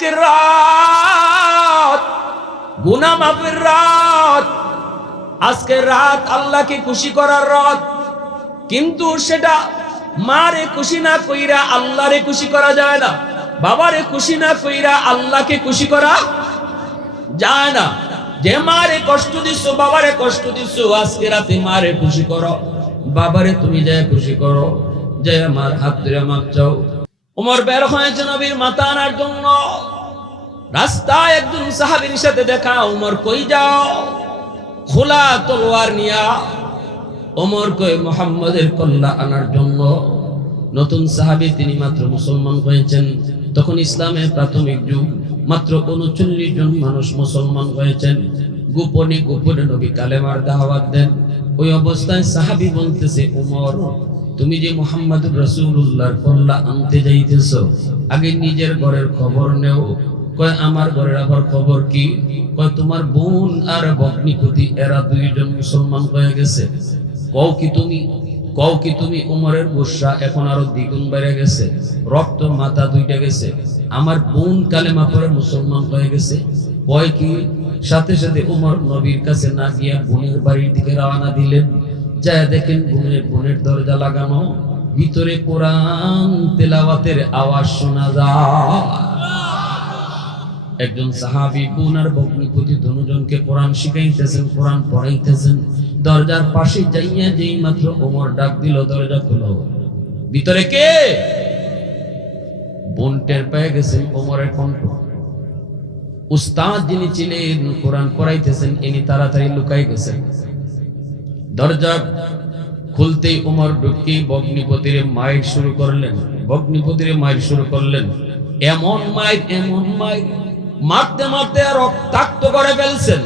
আজকের রাত গুনাহ মাফের রাত, আজকের রাত আল্লাহকে খুশি করার রাত। কিন্তু সেটা মারে খুশি না কইরা আল্লাহরে খুশি করা যায় না, বাবারে খুশি না কইরা আল্লাহকে খুশি করা যায় না। যে মারে কষ্ট দিছো, বাবারে কষ্ট দিছো, আজকে রাতে মারে খুশি করো, বাবারে তুমি যায় খুশি করো, যে আমার হাত ধরে মাপ চাও। ওমর বের হয়েছে নবীর মাথা আনার জন্য। রাস্তায় একজন সাহাবীর সাথে দেখা। ওমর কই যাও? খোলা তলোয়ার নিয়া। ওমর কই মুহাম্মাদের কল্লা আনার জন্য। নতুন সাহাবী, তিনি মাত্র মুসলমান হয়েছেন। তখন ইসলামের প্রাথমিক যুগ, মাত্র 39 জন মানুষ মুসলমান হয়েছেন। গোপনে গোপনে নবী কালেমার দাওয়াত দেন। ওই অবস্থায় সাহাবী বলতেছে, ওমর তুমি যে মুহাম্মদুর রাসূলুল্লাহর কল্লা আনতে যাইতেছো, আগে নিজের ঘরের খবর নেও। কয় আমার ঘরের আবার খবর কি? কয় তোমার বোন আর ভগ্নিপতি এরা দুইজন মুসলমান হয়ে গেছে। কও কি তুমি উমরের গোসা এখন আরো দ্বিগুণ বেড়ে গেছে, রক্ত মাথা দুইটা গেছে, আমার বোন কালেমা পড়ে মুসলমান হয়ে গেছে। কয় কি? সাথে সাথে উমর নবীর কাছে না গিয়া বোনের বাড়ির দিকে রওনা দিলেন। যায় দেখেন বোনের দরজা লাগানো, ভিতরে কোরআন তেলাওয়াতের আওয়াজ শোনা যায়। একজন সাহাবী বোন আর ভগ্নিপতি দুজনকে কোরআন শিখাইতেছেন, কোরআন পড়াইতেছেন। দরজার পাশে যাইয়া যেই মাত্র ওমর ডাক দিল, দরজা খোলো। ভিতরে কে? বোন টের পেয়ে গেছেন ওমরের কণ্ঠ। উস্তাদ যিনি ছিলেন কোরআন পড়াইতেছেন, ইনি তাড়াতাড়ি লুকাই গেছেন। দরজা খুলতেই ওমর ঢুকে ভগ্নিপতির মাইর শুরু করলেন। এমন মাইর মারতে মারতে রক্তাক্ত করে ফেলছেন।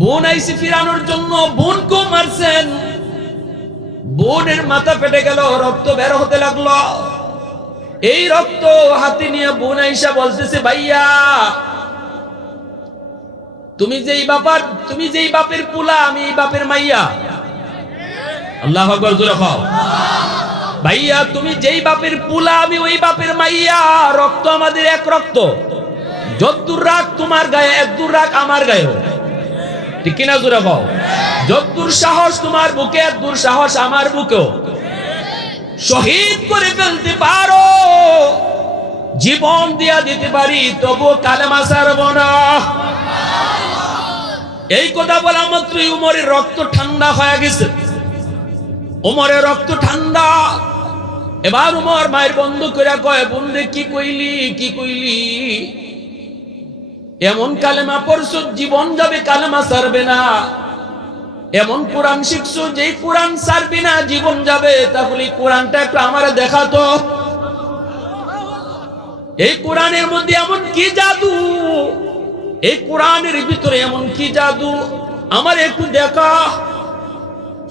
বোন আইসি ফিরানোর জন্য বোনকে মারছেন। বোনের মাথা ফেটে গেল, রক্ত বের হতে লাগলো। এই রক্ত হাতে নিয়ে বোন আইসা বলতেছে, ভাইয়া তুমি যেই বাপের পুলা, আমি এই বাপের মাইয়া। আল্লাহু আকবার জোরে খাও। ভাইয়া তুমি যেই বাপের পুলা, আমি ওই বাপের মাইয়া। রক্ত আমাদের এক রক্ত। যদ্দুর রাগ তোমার গায়ে, একদুর রাগ আমার গায়ে, ঠিক কিনা জোরে খাও। যদ্দুর সাহস তোমার বুকে, একদুর সাহস আমার বুকেও। শহীদ করে ফেলতে পারো, জীবন দিয়া দিতে পারি, তবু কালেমা ছাড়বো না। এই কথা বলা মাত্রই উমরের রক্ত ঠান্ডা হয়ে গেছে। উমরের রক্ত ঠান্ডা। এবার উমর মায়ের বন্ধ করে কয়, বন্ধে কি কইলি? এমন কালেমা পড়ছো জীবন যাবে, কালেমা ছাড়বে না। এমন কোরআন শিখছো যেই কোরআন ছাড়বি না, জীবন যাবে। তাহলে কোরআনটা একটু আমারে দেখাতো। এই কোরআনের মধ্যে এমন কি জাদু, এই কোরআনের ভিতরে এমন কি জাদু, আমার একটু দেখা।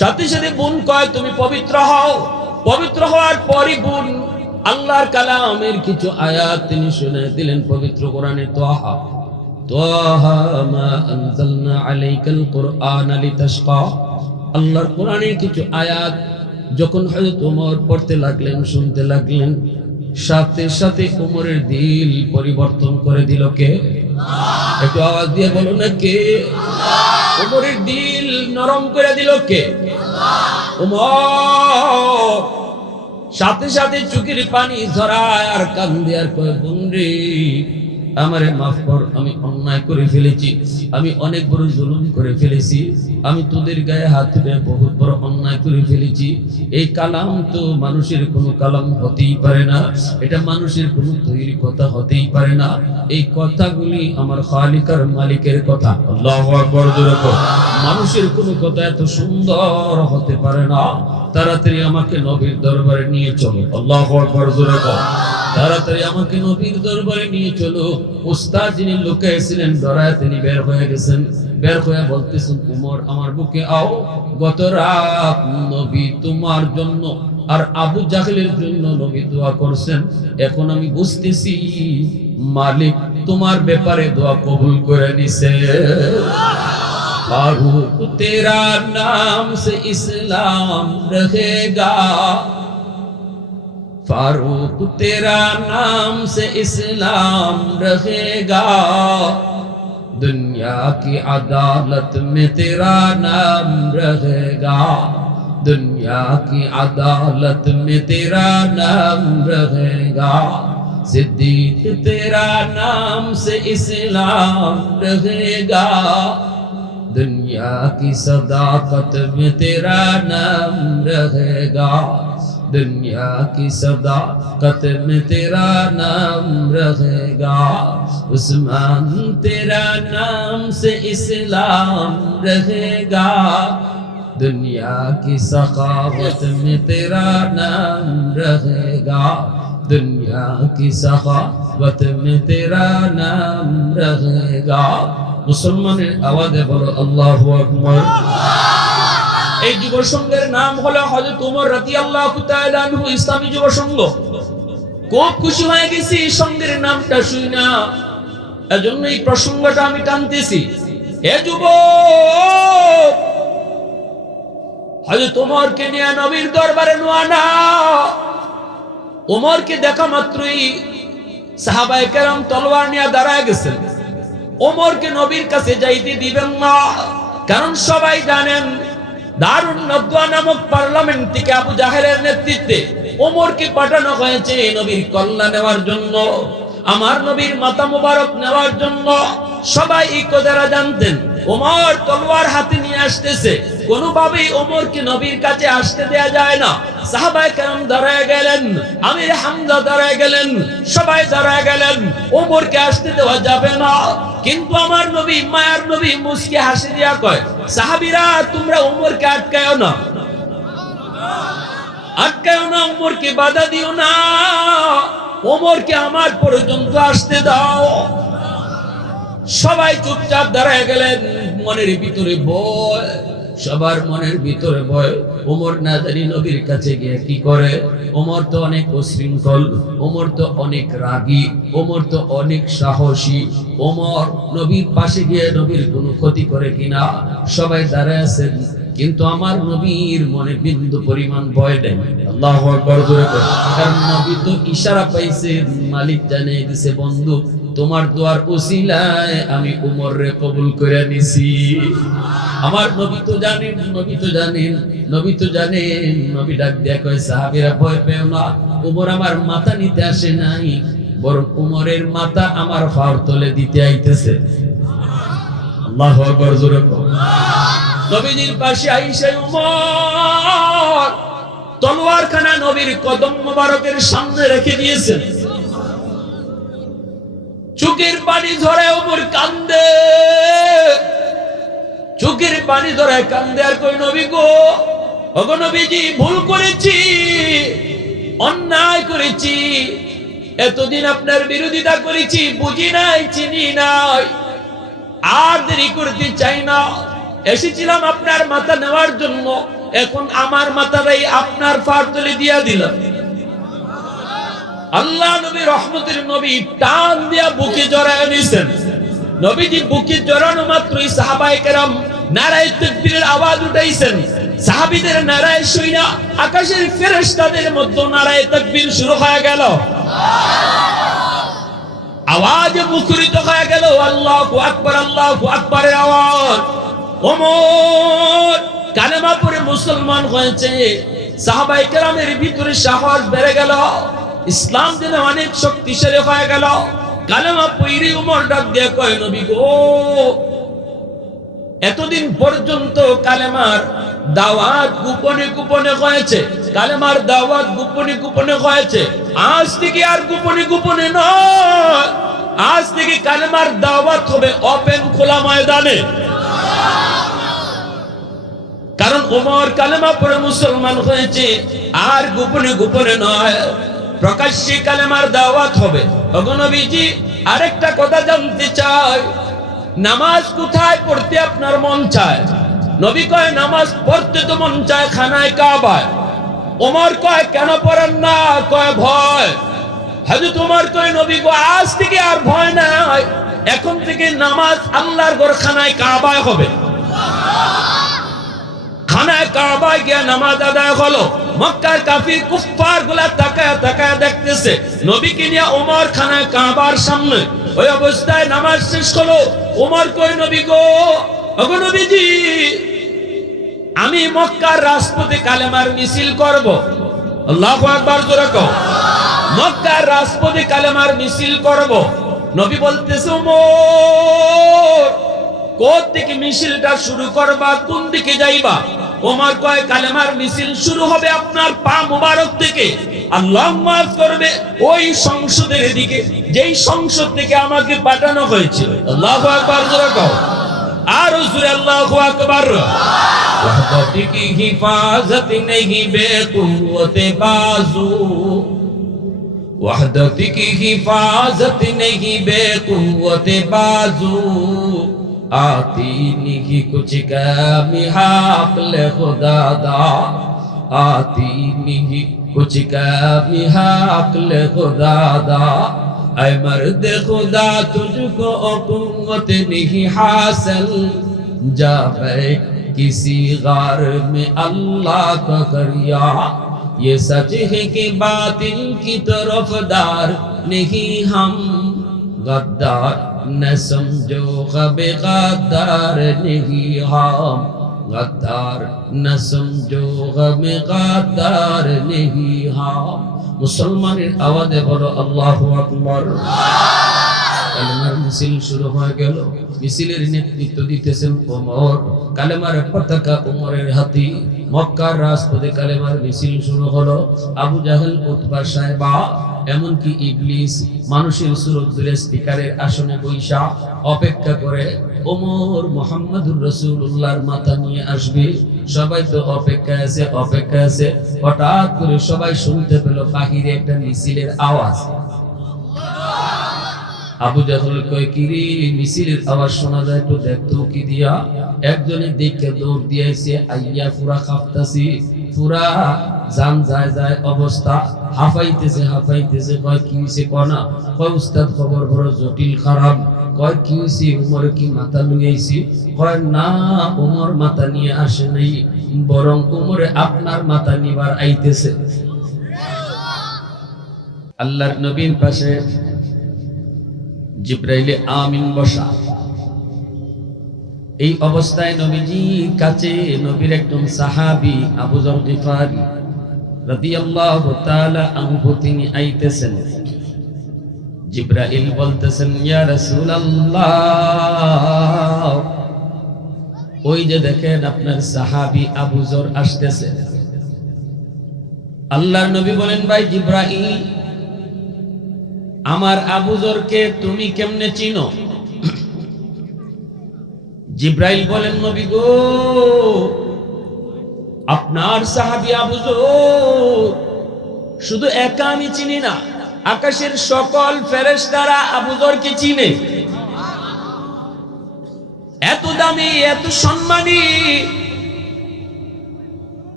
সাথে সাথে বোন কয়, তুমি পবিত্র হও। পবিত্র হওয়ার পরই বোন আল্লাহর কালামের কিছু আয়াত তিনি শুনে দিলেন পবিত্র কোরআনে। তাহা মা আনজালনা আলাইকাল কুরআন লিতাশকা। আল্লাহর কোরআনের কিছু আয়াত যখন হযরত ওমর পড়তে লাগলেন, শুনতে লাগলেন, সাথে সাথে ওমরের দিল পরিবর্তন করে দিল কে? একটু আওয়াজ দিয়ে বলো না, কে? ওমরের দিল নরম করে দিল কে? ওমর সাথে সাথে চোখের পানি ঝরায় আর কান্দে আর কয়, বন্ধু আমারে মাফ কর, আমি অন্যায় করে ফেলেছি, আমি অনেক বড় জুলুম করে ফেলেছি, আমি তোদের গায়ে হাত তুলে বহুত বড় অন্যায় করে ফেলেছি। এই কালাম তো মানুষের কোনো কালাম হতেই পারে না, এটা মানুষের কোনো তৈরি কথা হতেই পারে না। এই কথাগুলি আমার খালিকার মালিকের কথা। আল্লাহু আকবার জোরে বলো। মানুষের কোনো কথা এত সুন্দর হতে পারে না। তাড়াতাড়ি আমাকে নবীর দরবারে নিয়ে চলো। আল্লাহু আকবার জোরে বলো। তাড়াতাড়ি আমাকে নবীর দরবারে নিয়ে চলো। উস্তাদ যিনি লুকাইছিলেন ডরায় তিনি বের হয়ে গেছেন। বের হয়ে বলতেছেন, উমর আমার বুকে আও। গত রাত নবী তোমার জন্য আর আবু জাহেলের জন্য নবী দোয়া করছেন। এখন আমি বুঝতেছি মালিক তোমার ব্যাপারে দোয়া কবুল করে নিছে। फारूक तेरा नाम से इस्लाम रहेगा, फारूक तेरा नाम से इस्लाम रहेगा, दुनिया की अदालत में तेरा नाम रहेगा, दुनिया की अदालत में तेरा नाम रहेगा। सिद्दीक तेरा नाम से इस्लाम रहेगा, दुनिया की सदाकत में तेरा नाम रहेगा, दुनिया की सदाकत में तेरा नाम रहेगा। उस्मान तेरा नाम से इस्लाम रहेगा, दुनिया की सखावत में तेरा नाम रहेगा, दुनिया की सखावत में तेरा नाम रहेगा। মুসলমানের আওয়াজে বলো আল্লাহু আকবার। এই যুব সংঘের নাম হলো হযরত ওমর রাদিয়াল্লাহু তাআলা আনহু ইসলামী যুব সংঘ। খুব খুশি হয়ে গেছি সংঘের নামটা শুনে, এজন্য এই প্রসঙ্গটা আমি টানতেছি। এ যুবক, হযরত ওমরকে নিয়ে নবীর দরবারে নোয়ানা। ওমরকে দেখা মাত্রই সাহাবায়ে কেরাম তলোয়ার নিয়ে দাঁড়ায় গেছেন। ওমরকে নবীর কাছে যাইতে দিবেন না, কারণ সবাই জানেন দারুন নদওয়া নামক পার্লামেন্ট থেকে আবু জাহেলের নেতৃত্বে ওমরকে পাঠানো হয়েছে নবীর কল্যাণ নেওয়ার জন্য, আমার নবীর মাথা মোবারক নেওয়ার জন্য। সবাই এই কথাটা জানতেন। ওমর তলোয়ার হাতে নিয়ে আসতেছে, কোনোভাবেই ওমরকে নবীর কাছে আসতে দেয়া যায় না। সাহাবায়ে কেরাম দাঁড়ায় গেলেন, আমির হামজা দাঁড়ায় গেলেন, সবাই দাঁড়ায় গেলেন, ওমরকে আসতে দেওয়া যাবে না। কিন্তু আমার নবী, মায়ার নবী মুস্কি হাসি দিয়া কয়, সাহাবীরা তোমরা ওমরকে আটকায়ও না, আটকায়ও না, ওমরকে বাধা দিও না, ওমরকে আমার পর্যন্ত আসতে দাও। সবাই চুপচাপ দাঁড়ায় গেলেন। মনের ভিতরে ভয়, সবার মনের ভিতরে ভয়। ওমর না জানি নবীর কাছে গিয়ে কি করে। ওমর তো অনেক উশৃঙ্খল, ওমর তো অনেক রাগী, ওমর তো অনেক সাহসী। ওমর নবীর পাশে গিয়ে নবীর কোনো ক্ষতি করে কিনা সবাই দাঁড়ায় আছেন, কিন্তু আমার নবীর মনে বিন্দু পরিমাণ ভয় নেই। আল্লাহু আকবার জোরে করে। কারণ নবী তো ইশারা পাইছে, মালিক জানিয়ে দিছে, বন্ধু তোমার দোয়ার উসিলায় আমি উমরে কবুল করে নিছি। আমার নবী তো জানেন, নবী তো জানেন, নবী তো জানেন। নবী ডাক দিয়া কয়, সাহাবীরা ভয় পেও না, উমর আমার মাথা নিতে আসে নাই, বরং উমরের মাথা আমার পায়ের তলে দিতে আইতেছে। আল্লাহু আকবার জোরে করে। নবীজির পাশে আইসা উমর তলোয়ারখানা নবীর কদম মোবারকের সামনে রেখে দিয়েছেন। চোখের পানি ঝরে ওমর কান্দে, চোখের পানি ঝরে কান্দে আর কই, নবী গো, ওগো নবীজি, ভুল করেছি, অন্যায় করেছি, এতদিন আপনার বিরোধিতা করেছি, বুঝি নাই, চিনি নাই, আর দেরি করতে চাই না। এসেছিলাম আপনার মাথা নেওয়ার জন্য, এখন আমার মাথাটাই আপনার পায়ের তলে দিয়া দিলাম। আল্লাহ নবী, রহমতের নবী, টান দিয়া বুকে জড়ায় নিছেন। নবীজি বুকে জড়ানো মাত্রই সাহাবায়ে কেরাম নারায়ে তাকবীরের আওয়াজ উঠাইছেন। সাহাবীদের নারায়ে শুইনা আকাশের ফেরেশতাদের মধ্যে নারায়ে তাকবীর শুরু হয়ে গেল, আওয়াজে মুখরিত হয়ে গেল আল্লাহু আকবার, আল্লাহু আকবারের আওয়াজ। ওমর কালেমা পড়ে মুসলমান হয়েছে। সাহাবায়ে কেরামের ভিতরে সাহস বেড়ে গেল, ইসলাম যেন অনেক শক্তিশালী হয়ে গেল। কালেমা পড়ে ওমর ডাক দিয়ে কয়, নবী গো, এতদিন পর্যন্ত কালেমার দাওয়াত গোপনে গোপনে হয়েছে, কালেমার দাওয়াত গোপনে গোপনে হয়েছে, আজ থেকে আর গোপনে গোপনে নয়, আজ থেকে কালেমার দাওয়াত হবে ওপেন, খোলা ময়দানে। কারণ ওমর কালেমা পড়ে মুসলমান হয়েছে, আর গোপনে গোপনে নয়, প্রকাশ্যে কালেমার দাওয়াত হবে। ওগো নবীজি, আরেকটা কথা জানতে চাই, নামাজ কোথায় পড়তে আপনার মন চায়? নবী কয়, নামাজ পড়তে তো মন চায় খানায় কাবায়। ওমর কয়, কেন পড়েন না? কয়, ভয়। হযরত ওমর কয়, নবী গো, আজ থেকে আর ভয় নাই, এখন থেকে নামাজ আল্লাহর ঘর খানায় কাবায় হবে। খানায় কাবায় গিয়ে নামাজ আদায় হলো। মক্কার কাফির কুফফার গুলা তাকায় তাকায় দেখতেছে নবীকে নিয়ে ওমর খানায় কাবার সামনে ওই অবস্থায় নামাজ শেষ হলো। ওমর কই নবী গো, ওগো নবীজি, আমি মক্কার রাজপথে কালেমার মিছিল করব। আল্লাহু আকবার জোরে কও। মক্কার রাজপথে কালেমার মিছিল করব। নবী বলতেছে ওমর, কোথা থেকে মিছিলটা শুরু করবা, কোন দিকে যাইবা? ওমর কয় কালেমার মিছিল শুরু হবে আপনার পা মুবারক থেকে, আল্লাহ মাফ করবে ওই সংসদের দিকে যেই সংসদ থেকে আমাকে পাঠানো হয়েছে। আল্লাহু আকবার জোরে কও। আর জোরে আল্লাহু আকবার। ওয়াহদত কি হিফাজত नहीं बेकुव्वत बाजू, वहदत की हिफाजत नहीं बेकुव्वत बाजू, आती नहीं कुछ कमी हाक़ल खुदा दा, आती नहीं कुछ कमी हाक़ल खुदा दा, ऐ मर्द खुदा तुझको कुव्वत नहीं हासिल, जा बैठ किसी गार में अल्लाह का करिया, ये सच है कि बातिल की तरफदार नहीं हम, गद्दार न समझो ग़बे गद्दार नहीं हम, गद्दार न समझो ग़बे गद्दार नहीं हम। मुसलमानेर आवाज़े बोलो अल्लाहु আকবার। কালেমার মিছিল শুরু হয়ে গেল। মিছিলের নেতৃত্ব দিতেছেন ওমর। কালেমার পতাকা ওমরের হাতে। মক্কার রাজপথে কালেমার মিছিল শুরু হলো। আবু জাহেল, উতবা, সাইবা, এমনকি ইবলিস মানুষের সুরত ধরে স্পিকারের আসনে বৈশা অপেক্ষা করে ওমর মুহাম্মদুর রাসূলুল্লাহর মাথা নিয়ে আসবে। সবাই তো অপেক্ষায় আছে। হঠাৎ করে সবাই শুনতে পেল বাহিরে একটা মিছিলের আওয়াজ। আবু জাহেল কয় কি রে, মিছিলের আওয়াজ শোনা যায়, তো দেখতো কি দিয়া। একজনের দিকে দৌড় দিয়েছে, আইয়া পুরা কাঁপতাছি, পুরা জান যায় অবস্থা, হাফাইতেছে। কয় কি হইছে কনা? কয় উস্তাদ খবর বড় জটিল খারাপ। কয় কি হইছে? ওমর কি মাথা লুইয়াইছি? কয় না, ওমর মাথা নিয়ে আসে নাই, বরং ওমরে আপনার মাথা নিবার আইতেছে। আল্লাহর নবীর পাশে জিবরাইল আমিন বসা। এই অবস্থায় নবীজি কাছে নবীর একজন সাহাবী আবু যর গিফারি রাদিয়াল্লাহু তাআলা আনহু তিনি আইতেছেন। জিবরাইল বলতেছেন, ইয়া রাসূলুল্লাহ, ওই যে দেখেন আপনার সাহাবী আবু যর আসতেছে। আল্লাহর নবী বলেন, ভাই জিবরাইল, আমার আবু যরকে তুমি কেমনে চিনো? জিবরাইল বলেন, নবী গো, আপনার সাহাবী আবু যর শুধু একা আমি চিনি না, আকাশের সকল ফেরেশতারা আবু যরকে চিনে। এত দামি, এত সম্মানী।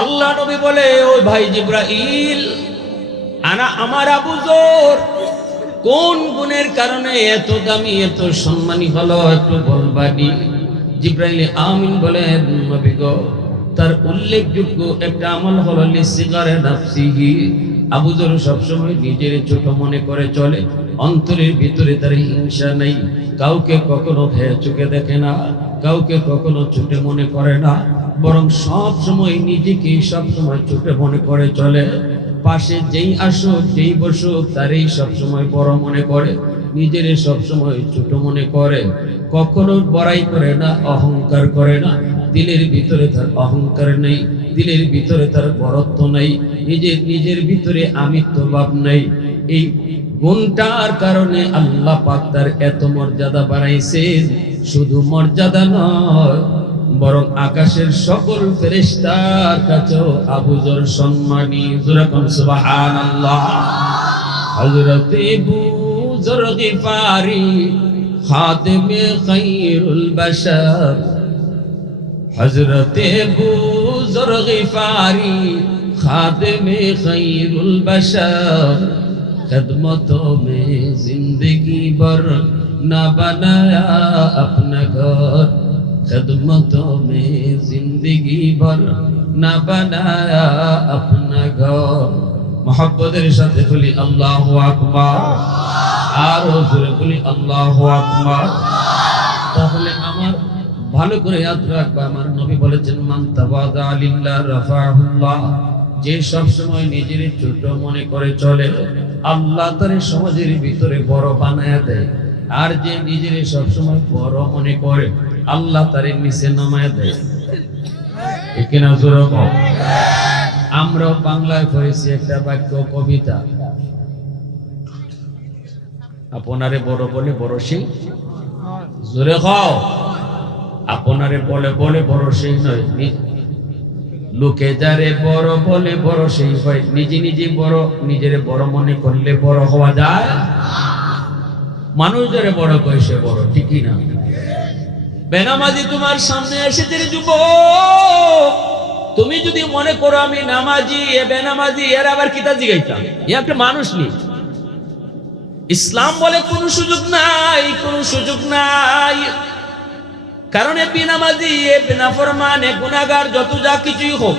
আল্লাহ নবী বলে, ও ভাই জিবরাইল, আমার আবু যর কোন গুণের কারণে এত দামি, এত সম্মানী হলো, একটু বলবানি? জিবরাইল আমিন বলেন, নবী গো, তার উল্লেখযোগ্য একটা আমল হলো লিসিগারে নাফসিহি। আবু যর সবসময় নিজের ছোট মনে করে চলে, অন্তরের ভিতরে তার হিংসা নেই, কাউকে কখনো ভয়ে চোখে দেখে না, কাউকে কখনো ছোটে মনে করে না, বরং সব সময় নিজেকে সব সময় ছোটে মনে করে চলে। পাশে যেই আসুক, যেই বসুক, তারই সব সময় বড় মনে করে, নিজের সব সময় ছোট মনে করে, কখনো বড়াই করে না, অহংকার করে না। দিলের ভিতরে তার অহংকার নেই, দিলের ভিতরে তার বড়ত্ব নেই, নিজের ভিতরে আমিত্ব ভাব নেই। এই গুণটার কারণে আল্লাহ পাক তার এত মর্যাদা বাড়াইছেন। শুধু মর্যাদা নয়, বরং আকাশের সকল ফেরেশতার কাছেও আবু যর সম্মানী। যুরাকুন সুবহানাল্লাহ। হযরত আবু যর গিফারি খাদিমে খায়রুল বাশার, হযরত আবু যর গিফারি খাদিমে খায়রুল বাশার, खिदमतों में जिंदगी भर न बनाया अपना घर, खिदमतों में जिंदगी भर না বানায়া আপনা ঘর। মোহাব্বতের সাথে বলি আল্লাহু আকবার, আর জোরে বলি আল্লাহু আকবার। তাহলে আমার ভালো করে ইয়াদ রাখবা, আমার নবী বলেছেন মান তাওয়াদা লিল্লাহ রাফাহুল্লাহ। যে সব সময় নিজের ছোট মনে করে চলে, আল্লাহ তার সমাজের ভিতরে বড় বানায়া দেয়। আর যে নিজের সব সময় বড় মনে করে, আল্লাহ তার নিচে নামায়া দেয়। ঠিক না জোরে বল। আমরা বাংলায় পড়েছি একটা বাক্য, কবিতা, আপনারে বড় বলে বড় সেই। জোরে খাও। আপনারে বলে বলে বড় সেই নয়, লোকে যারে বড় বলে বড় সেই হয়। নিজে নিজে বড়, নিজের বড় মনে করলে বড় হওয়া যায়? মানুষ যারে বড় কয় সে বড়, ঠিকই না? বেনামাজি তোমার সামনে এসেছে যুবক, তুমি যদি মনে করো আমি নামাজি, এ বেনামাজি, এর আবার কিতা জিগাইতাম, এ একটা মানুষ নেই। ইসলাম বলে কোন সুযোগ নাই, কোন সুযোগ নাই। কারণ এ বেনামাজি, এ বেনাফরমান, এ গুনাহগার, যত যা কিছুই হোক,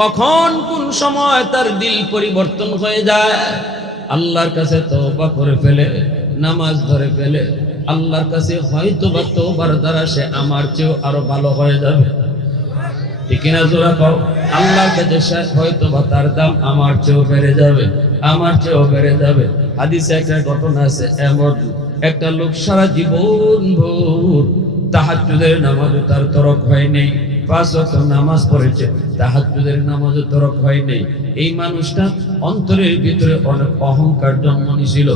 কখন কোন সময় তার দিল পরিবর্তন হয়ে যায়, আল্লাহর কাছে তওবা করে ফেলে, নামাজ ধরে ফেলে, আল্লাহর কাছে হয়তো বা তওবার দ্বারা সে আমার চেয়েও আরো ভালো হয়ে যাবে। ঠিক না জোরা কও। আল্লাহর কাছে হয়তো বা তার দাম আমার চেয়েও বেড়ে যাবে, আমার চেয়েও বেড়ে যাবে। হাদিসে একটা ঘটনা আছে, এমন একটা লোক সারা জীবন ভোর তাহাজ্জুদের নামাজও তার তরক হয় নাই, 5 ওয়াক্ত নামাজ পড়েছে, তাহাজ্জুদের নামাজও তরক হয় নাই। এই মানুষটা অন্তরের ভিতরে অনেক অহংকার জন্ম নিয়েছিল।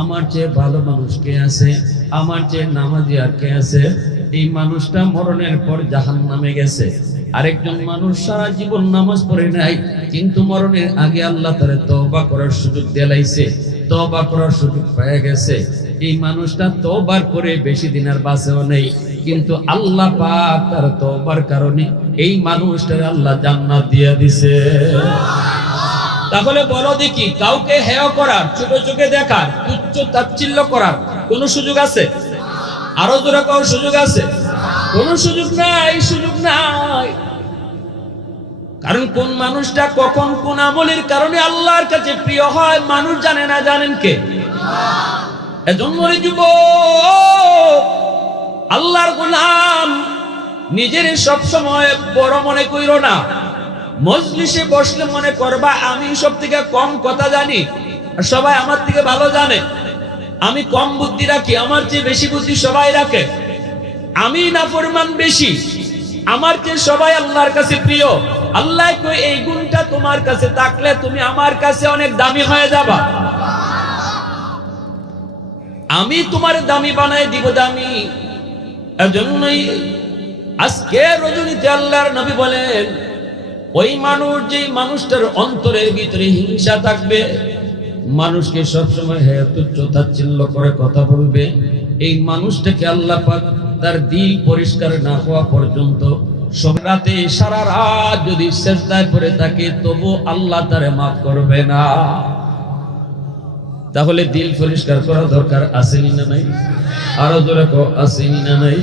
আমার চেয়ে ভালো মানুষ কে আছে, আমার চেয়ে নামাজি আর কে আছে? এই মানুষটা মরণের পর জাহান্নামে গেছে। আরেকজন মানুষ সারা জীবন নামাজ পড়ে নাই, কিন্তু মরণের আগে আল্লাহ তারে তওবা করার সুযোগ দিলাইছে, তওবা করার সুযোগ পেয়ে গেছে। এই মানুষটা তওবার করে বেশি দিন আর বাঁচেও নেই, কিন্তু আল্লাহ পাক তার তওবার কারণে এই মানুষটার আল্লাহ জান্নাত দিয়ে দিছে। তাহলে বলো দেখি, কাউকে হেয় করার, ছোট চোখে দেখার, তুচ্ছ তাচ্ছিল্য করার কোন সুযোগ আছে? আরো জোরে কাউ সুযোগ আছে? কোন সুযোগ নাই, সুযোগ নাই। কারণ কোন মানুষটা কখন কোন আমলের কারণে আল্লাহর কাছে প্রিয় হয় মানুষ জানে না। জানেন কে? এজন্য যুবক, আল্লাহর গোলাম, নিজের সব সময় বড় মনে কইরো না। মজলিসে বসলে মনে করবা আমি সব থেকে কম কথা জানি, আর সবাই আমার থেকে ভালো জানে। আমি কম বুদ্ধি রাখি, আমার চেয়ে বেশি বুদ্ধি সবাই রাখে। আমি নাফরমান বেশি, আমার চেয়ে সবাই আল্লাহর কাছে প্রিয়। আল্লাহ কই এই গুণটা তোমার কাছে থাকলে তুমি আমার কাছে অনেক দামি হয়ে যাবা। আমি তোমার দামি বানাই দিব, দামি। এজন্যই আজকে রজনীতে আল্লাহর নবী বলেন, ওই মানুষ, যে মানুষটার অন্তরের ভিতরে হিংসা থাকবে, মানুষকে সবসময় হেয় তুচ্ছ তাচ্ছিল্য করে কথা বলবে, এই মানুষটাকে আল্লাহ পাক তার দিল পরিষ্কার না হওয়া পর্যন্ত সব রাতে সারা রাত যদি সিজদায় পড়ে থাকে, তবু আল্লাহ তারে মাফ করবে না। তাহলে দিল পরিষ্কার করা দরকার, আসেনি না নাই? আরো জোরে কও, আসেনি না নাই?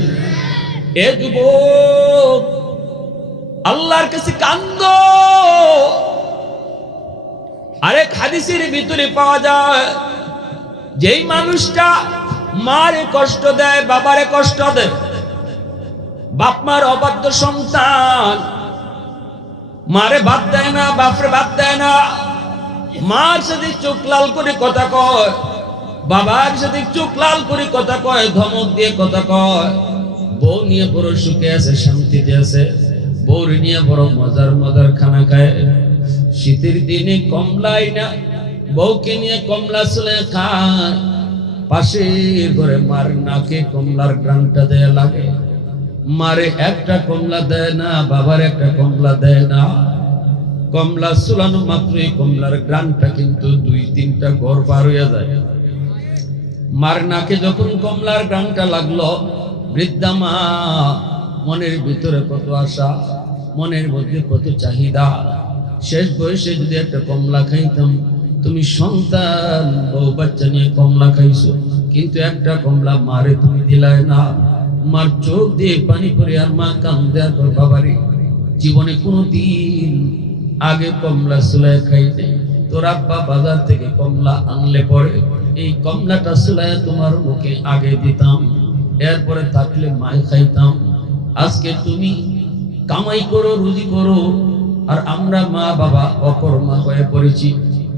এ যুবক, আল্লাহর কাছে কান্দো। আরেক হাদিসের ভিতরে পাওয়া যায়, যেই মানুষটা মারে কষ্ট দেয়, বাবারে কষ্ট দেয়, বাপ মার অবাধ্য সন্তান, মারে ভাত দেয় না, বাপরে ভাত দেয় না, মার সাথে চোখ লাল করে কথা কয়, বাবার সাথে চোখ লাল করে কথা কয়, ধমক দিয়ে কথা কয়, বউ নিয়ে বড় সুখে আছে, শান্তিতে আছে, বউ নিয়ে বড় মজার মজার খানা খায়, শীতের দিনে কমলাই না, বউকে নিয়ে কমলা চলে খায়, পাশের ঘরে মার নাকে কমলার গ্রানটা দেয়া লাগে, মারে একটা কমলা দেয় না, বাবার একটা কমলা দেয় না। কমলা চুলানো মাত্রই কমলার গ্রানটা কিন্তু 2-3টা ঘর পার হইয়া যায়। মার নাকে যখন কমলার গ্রানটা লাগলো, বৃদ্ধা মা মনের ভিতরে কত আশা, মনের মধ্যে কত চাহিদা, শেষ বয়সে যদি একটা কমলা খাইতাম। তুমি সন্তান বউ বাচ্চা নিয়ে কমলা খাইছো, কিন্তু একটা কমলা মারে তুমি দিলাই না। মার চোখ দিয়ে পানি পড়ে, আর মা কান্দে, আর বাবারে জীবনে কোনোদিন আগে কমলা সুলায় খাইতে, তোর আব্বা বাজার থেকে কমলা আনলে পরে এই কমলাটা সুলায় তোমার মুখে আগে দিতাম, এরপরে থাকলে মায় খাইতাম। আজকে তুমি কামাই করো, রুজি করো, আর আমরা মা বাবা অকর্মা হয়ে পড়েছি,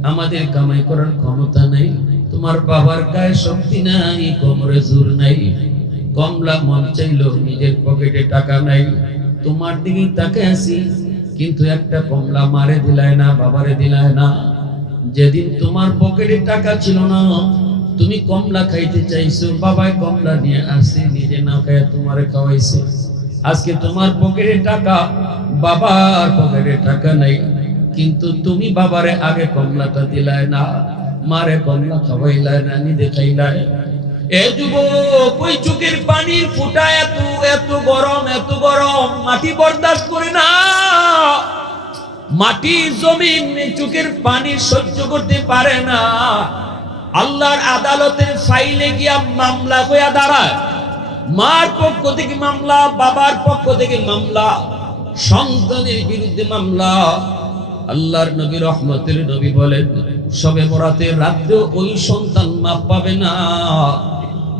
আমাদের কামাই করার ক্ষমতা নেই। তোমার বাবার গায়ে শক্তি নাই, কোমরে জোর নাই, কমলা মন চাইলো, নিজের পকেটে টাকা নাই, তোমার দিকেই তাকে আসি, কিন্তু একটা কমলা মারে দিলায় না, বাবারে দিলায় না। যেদিন তোমার পকেটে টাকা ছিল না, তুমি কমলা খাইতে চাইছো, বাবাই কমলা নিয়ে আসছে, নিজে না খায় তোমারে খাওয়াইছে। আজকে তোমার পকেটে টাকা, বাবার পকেটে টাকা নাই, কিন্তু তুমি বাবারে আগে কমলাটা দিলায় না, মারে কমলা খাওয়াইলায় না, নিজে খাইলায়। এ যুবক, ওই চোখের পানির ফুটা এত এত গরম, এত গরম, মাটি বরদাস্ত করে না। মাটি জমিন চোখের পানি সহ্য করতে পারে না। আল্লাহর আদালতের ফাইলে গিয়া মামলা হইয়া দাঁড়ায়, মার পক্ষ থেকে মামলা, বাবার পক্ষ থেকে মামলা, সন্তানের বিরুদ্ধে মামলা। আল্লাহর নবী রহমতের নবী বলেন, শবে বরাতের রাতেও ওই সন্তান মাপ পাবে না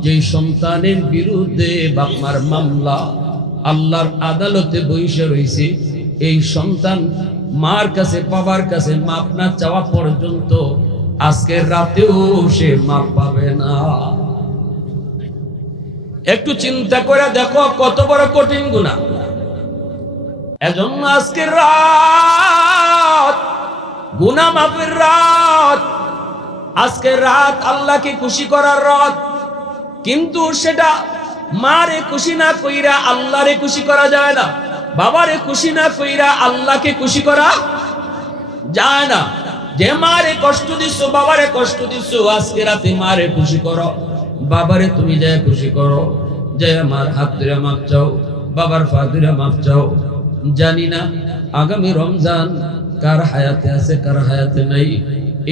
যে সন্তানের বিরুদ্ধে বাপমার মামলা আল্লাহর আদালতে বসে রয়েছে। এই সন্তান মার কাছে, বাবার কাছে মাপ না চাওয়া পর্যন্ত আজকের রাতেও সে মাপ পাবে না। একটু চিন্তা করে দেখো কত বড় কঠিন গুনাহ। এজন্য আজকের রাত গুনাহ মাফের রাত, আজকের রাত আল্লাহকে খুশি করার রাত। কিন্তু সেটা মারে খুশি না কইরা আল্লাহরে খুশি করা যায় না, বাবারে খুশি না কইরা আল্লাহকে খুশি করা যায় না। যে মারে কষ্ট দিছো, বাবারে কষ্ট দিছো, আজকে রাতে মারে খুশি করো, বাবারে তুমি যায় খুশি করো, যে আমার হাত ধরে মাপ চাও, বাবার পা ধরে মাপ চাও। জানি না আগামী রমজান কার হায়াতে আছে, কার হায়াতে নাই।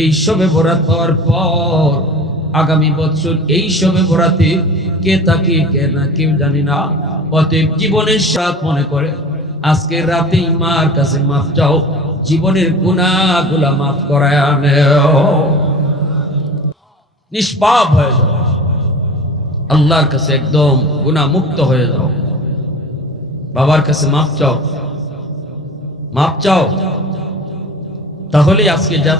এই শবে বরাত পাওয়ার পর আগামী বছর এই শবে বরাতে কে থাকে কে না কেউ জানি না। অতএব জীবনের সাথ মনে করে আজকের রাতেই মার কাছে মাপ চাও, জীবনের গুনাহগুলা মাফ করায় আনেও, নিষ্পাপ হয়ে যাও, আল্লাহর কাছে একদম গুনাহ মুক্ত হয়ে যাও। বাবার কাছে মাপ চাও, মাপ চাও, তাহলে আজকে যা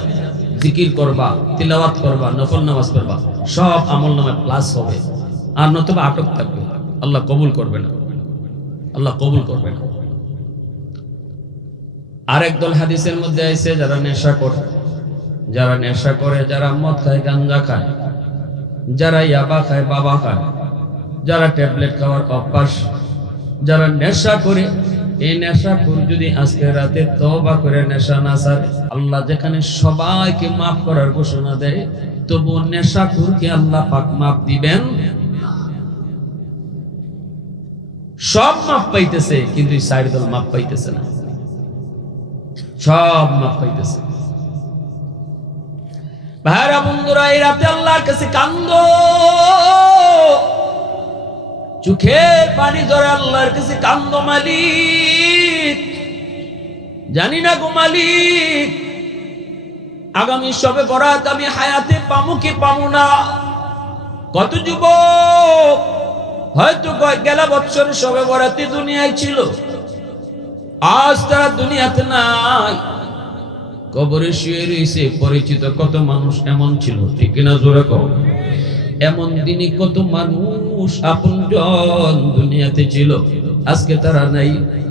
জিকির করবা, তিলাওয়াত করবা, নফল নামাজ করবা, সব আমল নামে প্লাস হবে। আর নতুবা আটক থাকবে, আল্লাহ কবুল করবে না, আল্লাহ কবুল করবে না। আরেক দল হাদিসের মধ্যে আছে, যারা নেশা করে, যারা নেশা করে, যারা মদ খায়, গাঞ্জা খায়, যারা ইয়াবা খায়, বাবা খায়, যারা ট্যাবলেট খাওয়ার অভ্যাস, যারা নেশা করে, এই নেশা করে যদি আজকে রাতে তওবা করে নেশা না ছাড়ে, আল্লাহ যেখানে সবাইকে মাফ করার ঘোষণা দেয়, তবু নেশা করকে আল্লাহ পাক মাফ দিবেন। সব মাফ পাইতেছে, কিন্তু এই সাইড দল মাফ পাইতেছে না, সব মাফ পাইতেছে। ভাইরা বন্ধুরা, এই রাতে আল্লাহর কাছে কান্দো, চোখের পানি ধরে আল্লাহর কাছে কান্দো, মালিক জানি না গো মালিক, আগামী শবে বরাত আমি হায়াতে পামু কি পামু না। কত যুবক হয়তো গেলা বছর শবে বরাতে দুনিয়ায় ছিল, আজ তারা দুনিয়াতে নাই, কবরে শুয়ে রয়েছে। পরিচিত কত মানুষ এমন ছিল, ঠিক কিনা জোরে কও। এমন দিনে কত মানুষ আপনজন দুনিয়াতে ছিল, আজকে তারা নাই।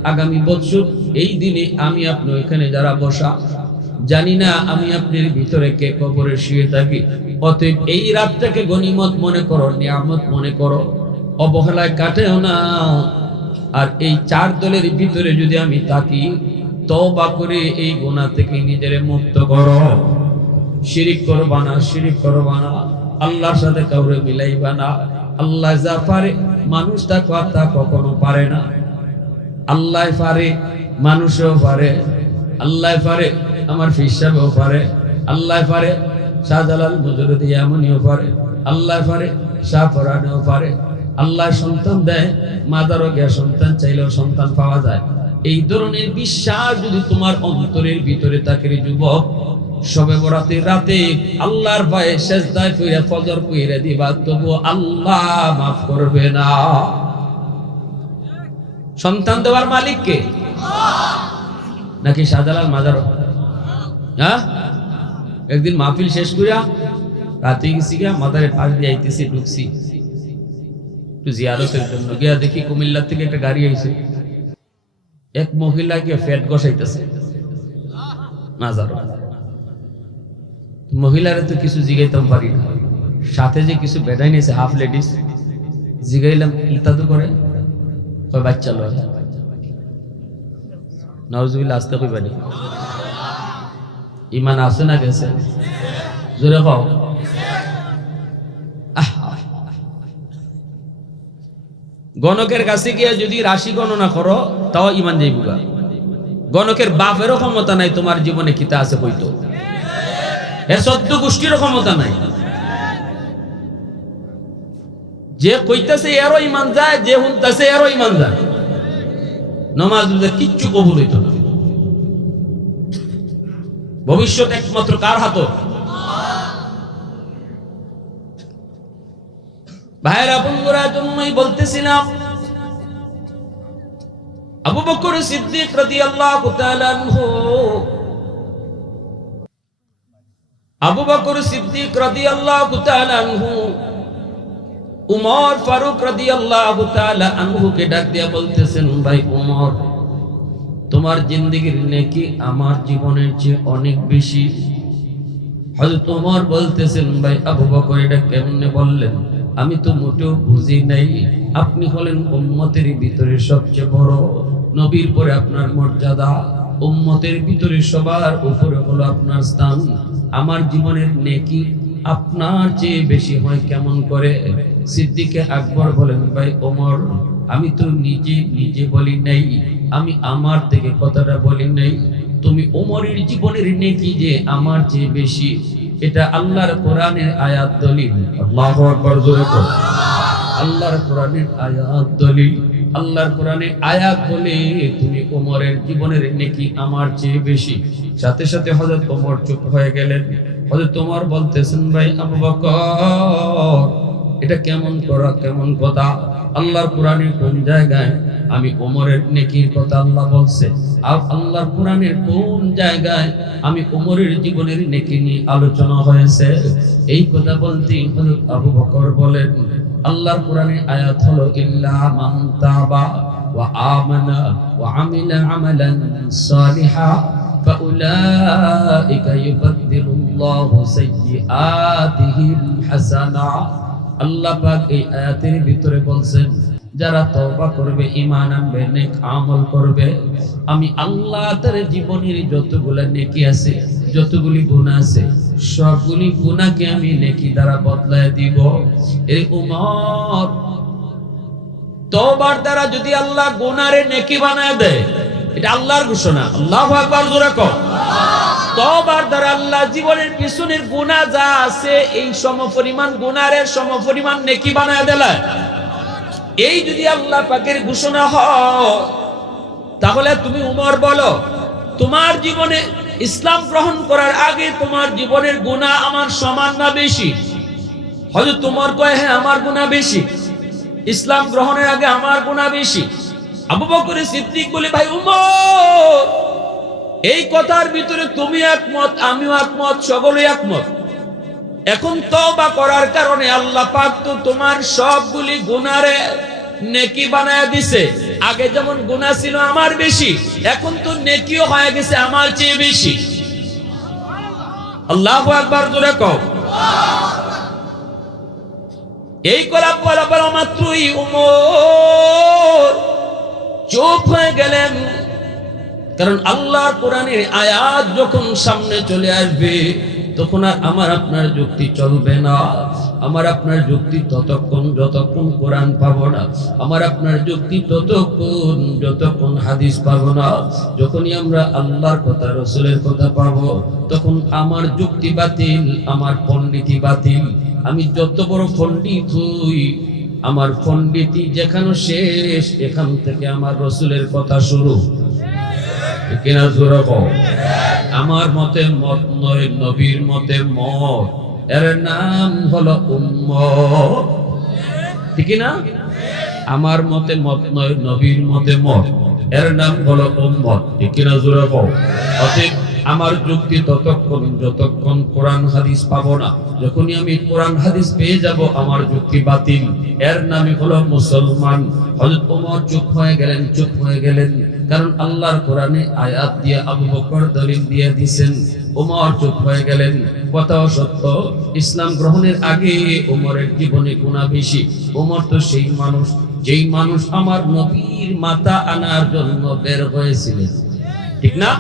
আগামী বছর এই দিনে আমি আপনি এখানে যারা বসা, জানি না আমি আপনার ভিতরে কে কবরে শুয়ে থাকি। অতএব এই রাতটাকে গনিমত মনে করো, নিয়ামত মনে করো, অবহেলায় কাটেও না। আর এই চার দলের ভিতরে যদি আমি থাকি, তওবা করে এই গুনাহ থেকে নিজের মুক্ত করো। শিরিক করবা না, শিরিক করবা না, আল্লাহর সাথে কাউরে মিলাইবা না। আল্লাহ যা পারে মানুষ তা কথা কখনো পারে না। আল্লাহ পারে, মানুষও পারে, আল্লাহ পারে, আমার পীর সাহেবও পারে, আল্লাহ পারে, শাহজালাল মুজরুদি এমনিও পারে, আল্লাহ পারে, শাহ ফরানেও পারে। আল্লাহ সন্তান দেয়, মাদারও গিয়া সন্তান চাইলেও সন্তান পাওয়া যায়। এই ধরনের বিশ্বাস যদি তোমার অন্তরের ভিতরে থাকে রে যুবক, শবে বরাতের রাতে আল্লাহর ভয়ে সেজদায় পড়ে ফজর পড়ে দিবা, তবু আল্লাহ মাফ করবে না। সন্তান দেওয়ার মালিক কে? নাকি শাহজালাল মাজার? হ্যাঁ, একদিন মাহফিল শেষ করিয়া রাতে গেছি গিয়া মাদারের পাশ দিয়ে আইতেছি, ঢুকছি একটু জিয়ারতের জন্য, গিয়া দেখি কুমিল্লার থেকে একটা গাড়ি আইছে, এক মহিলাকে ফ্যাট গসাইতেছে মাজার। মহিলারা তো কিছু জিগাইতাম পারি না, সাথে যে কিছু বেড়াই নিয়েছে হাফ লেডিস, জিগাইলাম ইতাদু করে, কয় বাচ্চা লয়। নাউজুবিল্লাহ, আসতে কইবানি, ইমান আছে না গেছে? জোরে কও। গণকের কাছে গিয়ে যদি রাশি গণনা করো তাও ইমান যাইবুগা। গণকের বাপেরও ক্ষমতা নাই তোমার জীবনে কিতা আছে কইতো, এর 14 গোষ্ঠীরও ক্ষমতা নাই। যে কইতাছে এরও ইমান যায়, যে হুনতাছে এরও ইমান যায়। নামাজ রোজা কিচ্ছু কবুল হইতো না। ভবিষ্যৎ একমাত্র কার হাতে? ভাইরা বন্ধুরা, জন্যই বলতেছিলাম আবু বকর সিদ্দিক রাদিয়াল্লাহু তাআলা আনহু, আবু বকর সিদ্দিক রাদিয়াল্লাহু তাআলা আনহু উমর ফারুক রাদিয়াল্লাহু তাআলা আনহুকে ডাক দিয়া বলতেছেন, ভাই উমর, তোমার জিন্দেগির নেকি আমার জীবনের চেয়ে অনেক বেশি। হযরত উমর বলতেছেন, ভাই আবু বকর এটা কেমনে বললেন? আমি তো মোটেও বুঝি নাই। আপনি হলেন উম্মতের ভিতরে সবচেয়ে বড়, নবীর পরে আপনার মর্যাদা, উম্মতের ভিতরে সবার উপরে হলো আপনার স্থান। আমার জীবনের নেকি আপনার চেয়ে বেশি হয় কেমন করে? সিদ্দিকে আকবর বলেন, ভাই ওমর, আমি তো নিজে বলি নাই, আমি আমার থেকে কথাটা বলি নাই। তুমি ওমরের জীবনের নেকি যে আমার চেয়ে বেশি, এটা আল্লাহর কোরআনের আয়াত দলিল। আল্লাহু আকবার, জোরে বলো। আল্লাহর কোরআনের আয়াত দলিল, আল্লাহর কোরআনের আয়াত বলে তুমি ওমরের জীবনের নেকি আমার চেয়ে বেশি। সাথে সাথে হযরত ওমর চুপ হয়ে গেলেন। হযরত ওমর বলতেছেন, ভাই আবু বকর, এটা কেমন কথা? আল্লাহর কোরআনের কোন জায়গায় আমি ওমরের নেকির কথা আল্লাহ বলছে? আর আল্লাহর কোরআনের কোন জায়গায় আমি ওমরের জীবনের নেকি নিয়ে আলোচনা হয়েছে? এই কথা বলতেই হযরত আবু বকর বলেন, আল্লাহর কোরআনের আয়াত হলো, ইল্লা মান তাবা ওয়া আমানা ওয়া আমিলা আমালান সালিহা ফাউলাইকা ইউবাদদিলুল্লাহু সাইয়্যাতিহিম হাসানা। আল্লাহ পাক এই আয়াতের ভিতরে বলছেন, যারা তওবা করবে, ঈমান আনবে, নেক আমল করবে, আমি আল্লাহ তার জীবনের যতগুলা নেকি আছে, যতগুলি গুনাহ আছে, সবগুলি গুনাহকে আমি নেকি দ্বারা বদলায় দিব। এই উমর, তওবার দ্বারা যদি আল্লাহ গুনারে নেকি বানায় দেয়, এটা আল্লাহর ঘোষণা। আল্লাহু আকবার, জোরে কও। তওবার দ্বারা আল্লাহ জীবনের পিছনের গুনাহ যা আছে এই সমপরিমাণ গুনাহের সমপরিমাণ নেকি বানায় দেয়। এই যদি আল্লাহ পাকের ঘোষণা হয়, তাহলে তুমি উমর বলো, তোমার জীবনে ইসলাম গ্রহণ করার আগে তোমার জীবনের গুনাহ আমার সমান না বেশি? হযরত উমর কয়, হ্যাঁ আমার গুনাহ বেশি, ইসলাম গ্রহণের আগে আমার গুনাহ বেশি। আবু বকর সিদ্দিক বলে, ভাই উমর, এই কথার ভিতরে তুমি একমত, আমিও একমত, সকলেই একমত। এখন তওবা করার কারণে আল্লাহ পাক তো তোমার সবগুলি গুনারে নেকি বানায়া দিছে। আগে যেমন গুনাহ ছিল আমার বেশি, এখন তো নেকিও হয়ে গেছে আমার চেয়ে বেশি। আল্লাহু আকবার, জোরে কও। এই কথা বলা মাত্রই উমর চুপ হয়ে গেলেন। কারণ আল্লাহর কোরআনের আয়াত যখন সামনে চলে আসবে, তখন আর আমার আপনার যুক্তি চলবে না। আমার আপনার যুক্তি ততক্ষণ যতক্ষণ কোরআন পাবো না, আমার আপনার যুক্তি ততক্ষণ যতক্ষণ হাদিস পাবো না। যখনই আমরা আল্লাহর কথা, রাসূলের কথা পাবো, তখন আমার যুক্তি বাতিল, আমার পণ্ডিতি বাতিল। আমি যত বড় পণ্ডিত হই, আমার পণ্ডিতি যেখানে শেষ, এখান থেকে আমার রাসূলের কথা শুরু। কিনা জোরে কও। আমার মতে মত নয়, নবীর মতে মত, এর নাম হলো উম্মত। ঠিক না? আমার মতে মত নয়, নবীর মতে মত, এর নাম হলো উম্মত। ঠিক না জোরে কও। অতএব আমার যুক্তি ততক্ষণ যতক্ষণ কোরআন হাদিস পাবো না। যখনই আমি কোরআন হাদিস পেয়ে যাব আমার যুক্তি বাতিল, এর নামই হলো মুসলমান। হযরত ওমর চুপ হয়ে গেলেন, কারণ আল্লাহর কোরআনে আয়াত দিয়ে আবু বকর দলিল দিয়ে দিয়েছেন। ওমর চুপ হয়ে গেলেন। কথাও সত্য, ইসলাম গ্রহণের আগে ওমরের জীবনে গুনাহ বেশি। ওমর তো সেই মানুষ, যেই মানুষ আমার নবীর মাথা আনার জন্য বের হয়েছিলেন। ঠিক না?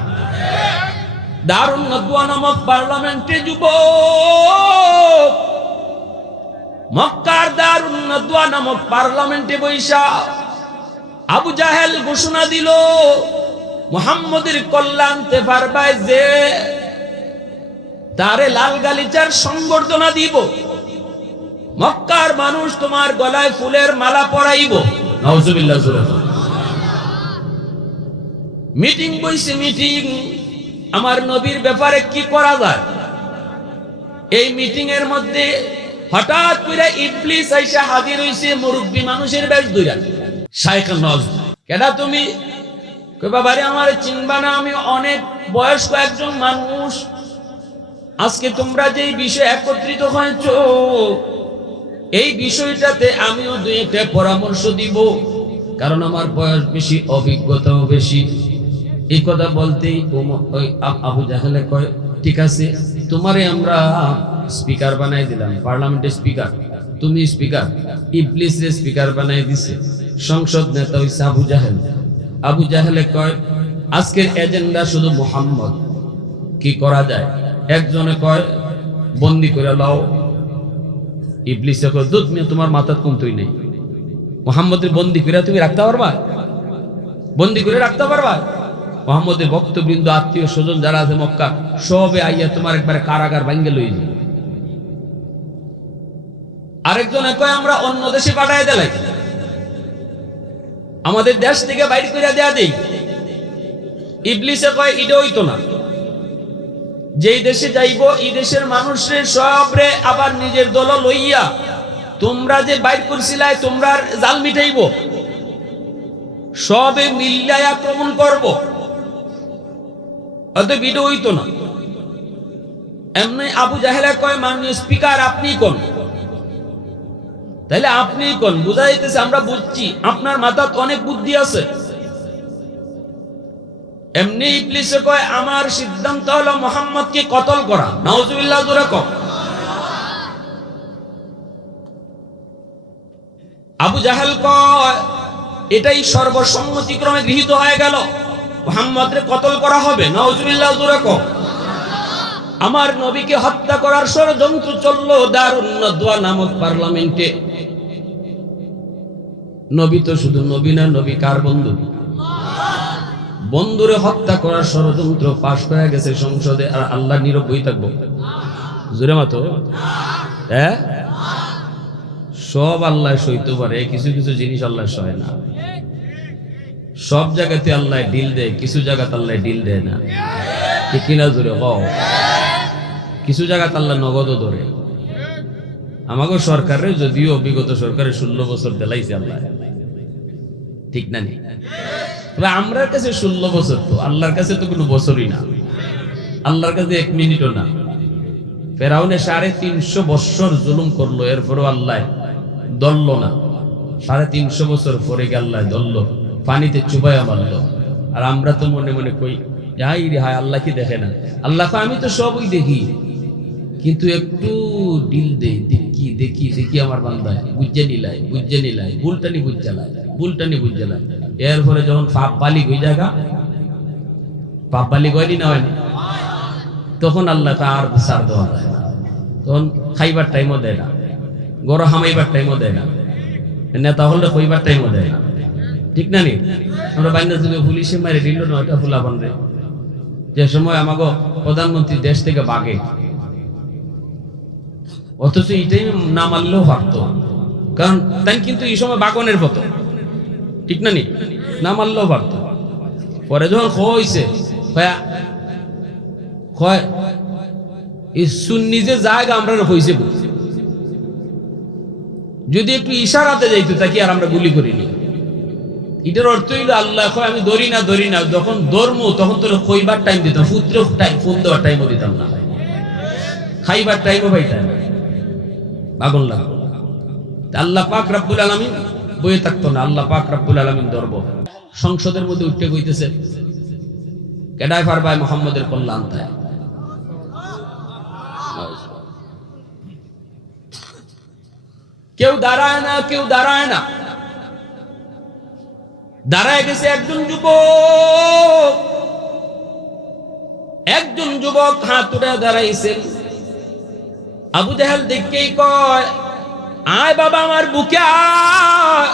দারুন নাদওয়া নামক পার্লামেন্টে যুবক, মক্কার দারুন নাদওয়া নামক পার্লামেন্টে বৈশা আবু জাহেল ঘোষণা দিল, মুহাম্মদের কল্যাণতে পারবাই যে তারে লাল গালিচার সংবর্ধনা দিব, মক্কার মানুষ তোমার গলায় ফুলের মালা পরাইব। নাউজুবিল্লাহ। মিটিং বইছে, মিটিং, আমার নবীর ব্যাপারে কি করা যায়। এই মিটিং এর মধ্যে হঠাৎ করে ইবলিস আইসা হাজির হইছে মুরব্বী মানুষের বেশ ধইরা। শাইখ নজ, কেডা তুমি? কই বাবারে আমার চিনবা না, আমি অনেক বয়স্ক একজন মানুষ। আজকে তোমরা যেই বিষয়ে একত্রিত হয়েছো, এই বিষয়টাতে আমিও দুই একটা পরামর্শ দিব, কারণ আমার বয়স বেশি, অভিজ্ঞতাও বেশি। এই কথা বলতেই আবু জাহেলে কয়, ঠিক আছে, তোমারে আমরা স্পিকার বানাই দিলাম, পার্লামেন্টের স্পিকার, তুমি স্পিকার। ইবলিসের স্পিকার বানাই দিছে, সংসদ নেতা হইছে আবু জাহেল। আবু জাহেলে কয়, আজকের এজেন্ডা শুধু মুহাম্মদ, কি করা যায়? একজনে কয় বন্দি করে লাও। ইবলিসে কয়, দুধ মিয়া, তোমার মাথার কমতই নেই, মুহাম্মদের বন্দি করে তুমি রাখতে পারবা? বন্দি করে রাখতে পারবা? মুহাম্মদের ভক্তবৃন্দ, আত্মীয় স্বজন যারা আছে মক্কা, সবে আইয়া তোমার একবারে কারাগার ভাঙ্গে লই যায়। আরেকজনে কয়, আমরা অন্য দেশে পাঠায় দিলাই, আমাদের দেশ থেকে বাইরে করে দেয়া দেই। ইবলিসে কয়, এটা হইতো না, যেই দেশে যাইব এই দেশের মানুষের সবরে আবার নিজের দল লইয়া তোমরা যে বাইর করছিলাই, তোমরা জাল মিটাইব, সবে মিল্লাই আক্রমণ করব। অতএব এটা হইতো না। এমনি আবু জাহেলে কয়, মাননীয় স্পিকার আপনি কোন? তাইলে আপনি কোন বুঝা যাইতেছে, আমরা বুঝছি আপনার মাথায় অনেক বুদ্ধি আছে। এমনি ইবলিসে কয়, আমার সিদ্ধান্ত হলো মুহাম্মদকে কতল করা। নাউজুবিল্লাহ জোরে কও। আবু জাহেল কয়, এটাই সর্বসম্মতিক্রমে গৃহীত হয়ে গেল, মুহাম্মদকে কতল করা হবে। নাউজুবিল্লাহ জোরে কও। আমার নবীকে হত্যা করার ষড়যন্ত্র চলল দারুন নাদওয়া নামক পার্লামেন্টে। নবী তো শুধু নবী না, নবী কার বন্ধু? বন্ধুরে হত্যা করার ষড়যন্ত্র পাশ হয়ে গেছে সংসদে, আর আল্লাহ নীরব হয়ে থাকবো? জোরে মাতো। হ্যাঁ, সব আল্লাহ সইতে পারে, কিছু কিছু জিনিস আল্লাহ সয় না। সব জায়গাতে আল্লাহ ডিল দেয়, কিছু জায়গাতে আল্লাহ ডিল দেয় না। ঠিক কিনা জোরে কও। কিছু জায়গাতে আল্লাহ নগদও ধরে। আমাকে সরকারের, যদিও বিগত সরকারের 16 বছর দেলাইছে আল্লাহ, ঠিক না? নেই, তবে আমরার কাছে 16 বছর, তো আল্লাহর কাছে তো কোনো বছরই না, আল্লাহর কাছে 1 মিনিটও না। ফেরাউনে 350 বছর জুলুম করলো, এরপরও আল্লাহ দলল না। 350 বছর পরে আল্লাহ দলল, পানিতে চুবাইয়া মারল। আর আমরা তো মনে মনে কই, যাই রে হায়, আল্লাহ কি দেখে না? আল্লাহ আমি তো সবই দেখি, কিন্তু একটু ডিল দেই, দেখি দেখি দেখি আমার বান্দা বুঝে নিলাই, বুলটানি বুঝালাই। এরপরে যখন পাপ বালি হয়ে জায়গা, পাপ বালি হয়নি না হয়নি, তখন আল্লাহ আর সার দেওয়া যায় না। তখন খাইবার টাইমও দেয় না, গড় হামাইবার টাইমও দেয় না, নেতা হলে কইবার টাইমও দেয় না। ঠিক না? নি আমরা বাইনা যুগে পুলিশে মারি দিল না, ওটা ফুলা বান্ধে। যে সময় আমাকে প্রধানমন্ত্রী দেশ থেকে বাগে, অথচ এটাই না মানলেও পারত, কারণ তাই কিন্তু এই সময় বাগনের মতো। ঠিক না? নি না মানলেও পারত। পরে যখন হইছে সুন্নি যে জায়গা আমরা হইছে, যদি একটু ইশারাতে যাইতো তাকে আর আমরা গুলি করিনি। এটার অর্থ হইল আল্লাহ আমি ধরি না, যখন ধর্ম তখন তোর খইবার টাইম দিতাম, ফোন দেওয়ার টাইমও দিতাম না, খাইবার টাইমও পাইতাম না, পাগল লাগলো। আল্লাহ পাক রব্বুল আলামিন বয়ে থাকতো না, আল্লাহ পাক রব্বুল আলামিন ধরব। সংসদের মধ্যে উঠতে কইতেছে কেডায় পারবাই মুহাম্মদের কল্যাণ তাই। কেউ দাঁড়ায় না, দাঁড়ায় গেছে একজন যুবক হাত উঠে দাঁড়াইছেন। আবু জাহেল দেখেই কয় আয় বাবা আমার বুকে আয়,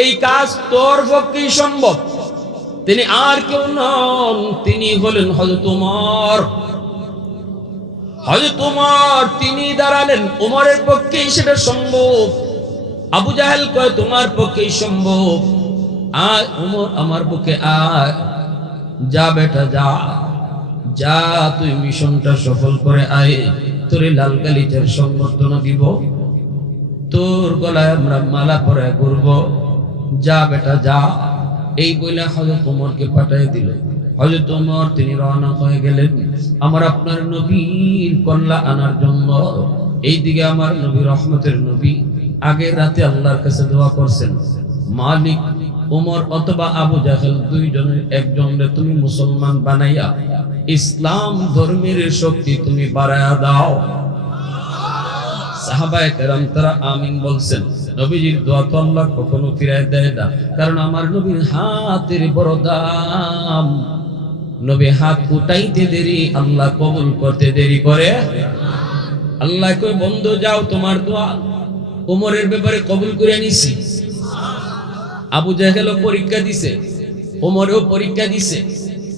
এই কাজ তোর পক্ষেই সম্ভব। তিনি আর কেউ নন, তিনি হলেন হযরত ওমর। তিনি দাঁড়ালেন, ওমরের পক্ষেই সেটা সম্ভব। আবু জাহেল কয় তোমার পক্ষেই সম্ভব, আয় ওমর আমার বুকে আয়, যা বেটা যা তুই মিশনটা সফল করে আয়, তোরে লাল গালিচার সংবর্ধনা দিব, তোর গলায় আমরা মালা পরে ঘুরব, যা বেটা যা। এই বইলা হযরত ওমরকে পাঠিয়ে দিল। হযরত ওমর তিনি রওনা হয়ে গেলেন আমার আপনার নবীর কল্যাণ আনার জন্য। এইদিকে আমার নবী রহমতের নবী আগের রাতে আল্লাহর কাছে দোয়া করছেন, মালিক ওমর অথবা আবু জাহেল দুইজনের একজনরে তুমি মুসলমান বানাইয়া ইসলাম ধর্মের শক্তি তুমি বাড়ায়া দাও। সাহাবায়ে কেরাম তারা আমিন বলছেন। নবীজির দোয়া তো আল্লাহ কখনো ফিরায় দেয় না, কারণ আমার নবীর হাতের বড় দাম। নবী হাত উঠাইতে দেরি, আল্লাহ কবুল করতে দেরি করে। আল্লাহ কই বন্ধু যাও, তোমার দোয়া ওমরের ব্যাপারে কবুল করে নিছি। আবু জাহেলও পরীক্ষা দিছে, ওমরেও পরীক্ষা দিছে।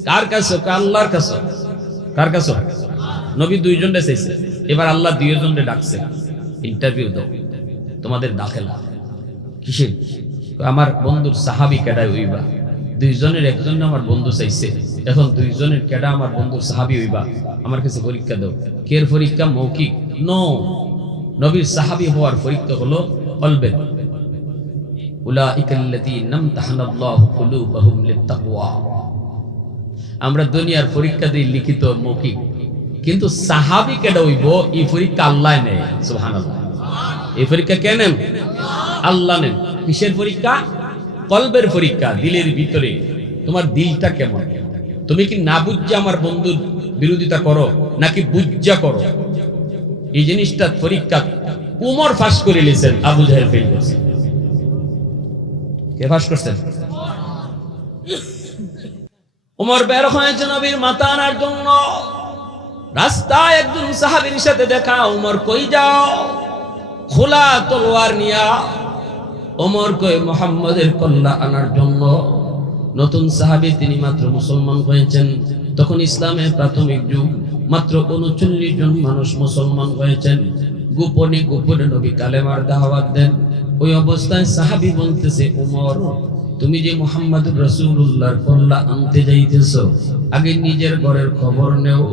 কার কাছে? আল্লাহর কাছে। কার কাছে? নবী দুইজনরে চাইছে, এবার আল্লাহ দুইজনরে ডাকছে, ইন্টারভিউ দাও, তোমাদের দাখিলা কিসের? আমার বন্ধুর সাহাবী কেডা হইবা, দুইজনের একজন আমার বন্ধু চাইছে, এখন দুইজনের কেডা আমার বন্ধুর সাহাবী হইবা, আমার কাছে পরীক্ষা দাও। কের পরীক্ষা? মৌখিক নো, নবীর সাহাবী হওয়ার পরীক্ষা হলো কলবের। উলাইকাল্লাযীনা ইমতাহানাল্লাহু কুলুবাহুম লিত্তাকওয়া। আমরা দুনিয়ার পরীক্ষা দিই লিখিত মৌখিক, কিন্তু সাহাবী কেডা হইব এই পরীক্ষা আল্লাহ নেয়। সুবহানাল্লাহ। এই পরীক্ষা কে নেন? আল্লাহ নেন। কিসের পরীক্ষা? কলবের পরীক্ষা, দিলের ভিতরে তোমার দিলটা কেমন। তুমি কি না বুঝা আমার বন্ধুর বিরোধিতা করো নাকি বুঝা করো? এই জিনিসটা পরীক্ষা। উমর ফাঁস করে লিয়েছেন, আবু জাহেল ফেল করছে। কে ফাঁস করছেন? উমর বের হয়েছে নবীর মাথা আনার জন্য। রাস্তায় একজন সাহাবীর সাথে দেখা। উমর কই যাও? খোলা তলোয়ার নিয়া। ওমর কই মুহাম্মদের কল্যাণ আনার জন্য। নতুন সাহাবী, তিনি মাত্র মুসলমান হয়েছেন, তখন ইসলামের প্রাথমিক যুগ, মাত্র 39 জন মানুষ মুসলমান হয়েছেন। গোপনে গোপনে নবী কালেমার দাওয়াত দেন। ওই অবস্থায় সাহাবী বলতেছে, ওমর তুমি যে মুহাম্মদুর রাসূলুল্লাহর কল্যাণ আনতে যাইতেছো, আগে নিজের ঘরের খবর নেও।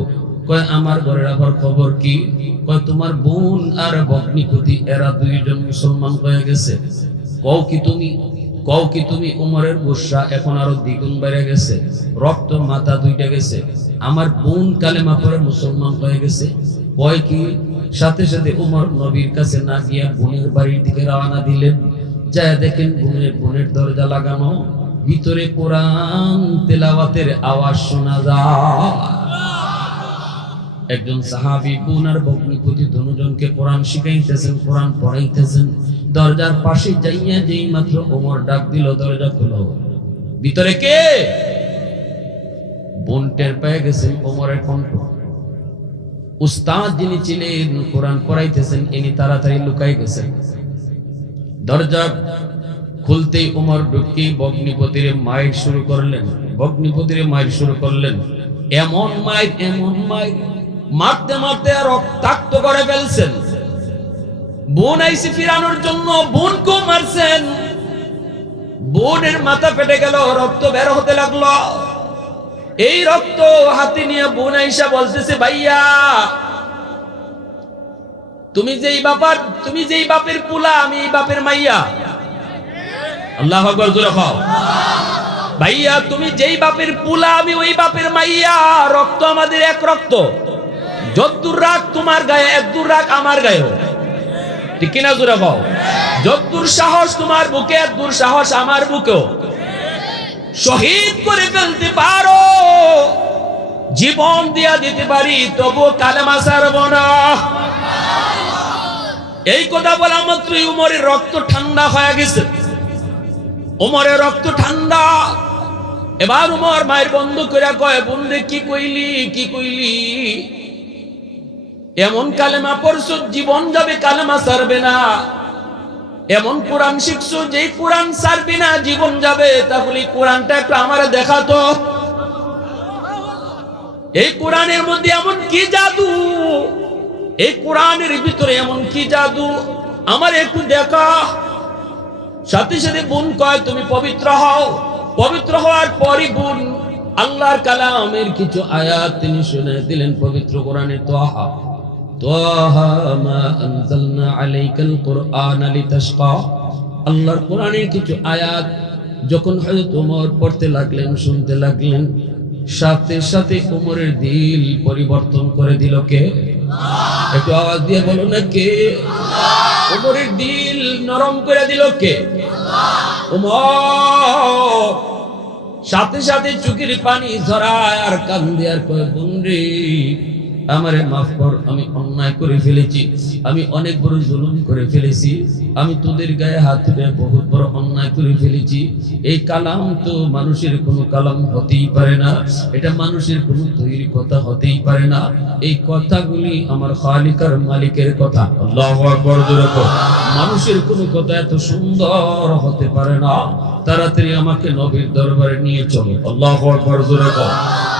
কয় আমার ঘরের আবার খবর কি? কয় তোমার বোন আর ভগ্নিপতি এরা দুইজন মুসলমান হয়ে গেছে। কও কি তুমি উমরের গুসা এখন আরো দ্বিগুণ বেড়ে গেছে, রক্ত মাথা দুইটা গেছে। আমার বোন কালেমা পড়ে মুসলমান হয়ে গেছে। কয় কি? সাথে সাথে উমর নবীর কাছে না গিয়া বোনের বাড়ির দিকে রওনা দিলেন। যায় দেখেন বোনের দরজা লাগানো, ভিতরে কোরআন তেলাওয়াতের আওয়াজ শোনা যায়। একজন সাহাবী বোন আর ভগ্নিপতি দুজনকে কোরআন শিখাইতেছেন, কোরআন পড়াইতেছেন। দরজার পাশে যাইয়া যেই মাত্র ওমর ডাক দিল, দরজা খোলো। ভিতরে কে? বোন টের পেয়ে গেছেন ওমরের কণ্ঠ। উস্তাদ যিনি ছিলেন কোরআন পড়াইতেছেন, ইনি তাড়াতাড়ি লুকাই গেছেন। দরজা খুলতেই ওমর ঢুকে ভগ্নিপতির মাইর শুরু করলেন। এমন মাইর মারতে মারতে রক্তাক্ত করে ফেলছেন। বোন আইসি ফিরানোর জন্য বোনকেও মারছেন। বোনের মাথা ফেটে গেল, রক্ত বের হতে লাগলো। এই রক্ত হাতে নিয়ে বোন আইসা বলতেছে, ভাইয়া তুমি যেই বাপের পুলা, আমি এই বাপের মাইয়া। আল্লাহু আকবার, জোরে খাও। ভাইয়া তুমি যেই বাপের পুলা, আমি ওই বাপের মাইয়া। রক্ত আমাদের এক রক্ত। যদ্দুর রাগ তোমার গায়ে, এদ্দুর রাগ আমার গায়ে। ঠিক কিনা, জোরে খাও। যদ্দুর সাহস তোমার বুকে, এদ্দুর সাহস আমার বুকেও। শহীদ করে ফেলতে পারো, জীবন দিয়া দিতে পারি, তবু কালেমা ছাড়ব না। এই কথা বলা মাত্রই উমরের রক্ত ঠান্ডা হয়ে গেছে। উমরের রক্ত ঠান্ডা। এবার উমর মায়ের বন্ধ করে কয়, বন্ধে কি কইলি? এমন কালেমা পড়ছো জীবন যাবে, কালেমা ছাড়বে না। এমন কোরআন শিখছো যে কোরআন ছাড়বি না, জীবন যাবে। তাহলে কোরআনটা একটু আমারে দেখাতো। এই কোরআনের মধ্যে এমন কি জাদু, এই কোরআনের ভিতরে এমন কি জাদু, আমার একটু দেখা। সাথে সাথে বোন কয়, তুমি পবিত্র হও। পবিত্র হওয়ার পরই বোন আল্লাহর কালামের কিছু আয়াত তিনি শুনে দিলেন পবিত্র কোরআনে। তাহা মা আনজালনা আলাইকাল কুরআনা লিতাশকা। আল্লাহর কোরআনের কিছু আয়াত যখন হযরত ওমর পড়তে লাগলেন, শুনতে লাগলেন, সাথে সাথে ওমরের দিল পরিবর্তন করে দিল কে? একটু আওয়াজ দিয়ে বলো না, কে? ওমরের দিল নরম করে দিল কে? ওমর সাথে সাথে চোখের পানি ঝরায় আর কান্দে আর কয়, বন্ধু আমারে মাফ কর, আমি অন্যায় করে ফেলেছি, আমি অনেক বড় জুলুম করে ফেলেছি, আমি তোদের গায়ে হাত তুলে বহুত বড় অন্যায় করে ফেলেছি। এই কালাম তো মানুষের কোনো কালাম হতেই পারে না, এটা মানুষের কোনো তৈরি কথা হতেই পারে না। এই কথাগুলি আমার খালিকার মালিকের কথা। আল্লাহু আকবার, জোরে বলো। মানুষের কোনো কথা এত সুন্দর হতে পারে না। তাড়াতাড়ি আমাকে নবীর দরবারে নিয়ে চলো। আল্লাহু আকবার, জোরে বলো।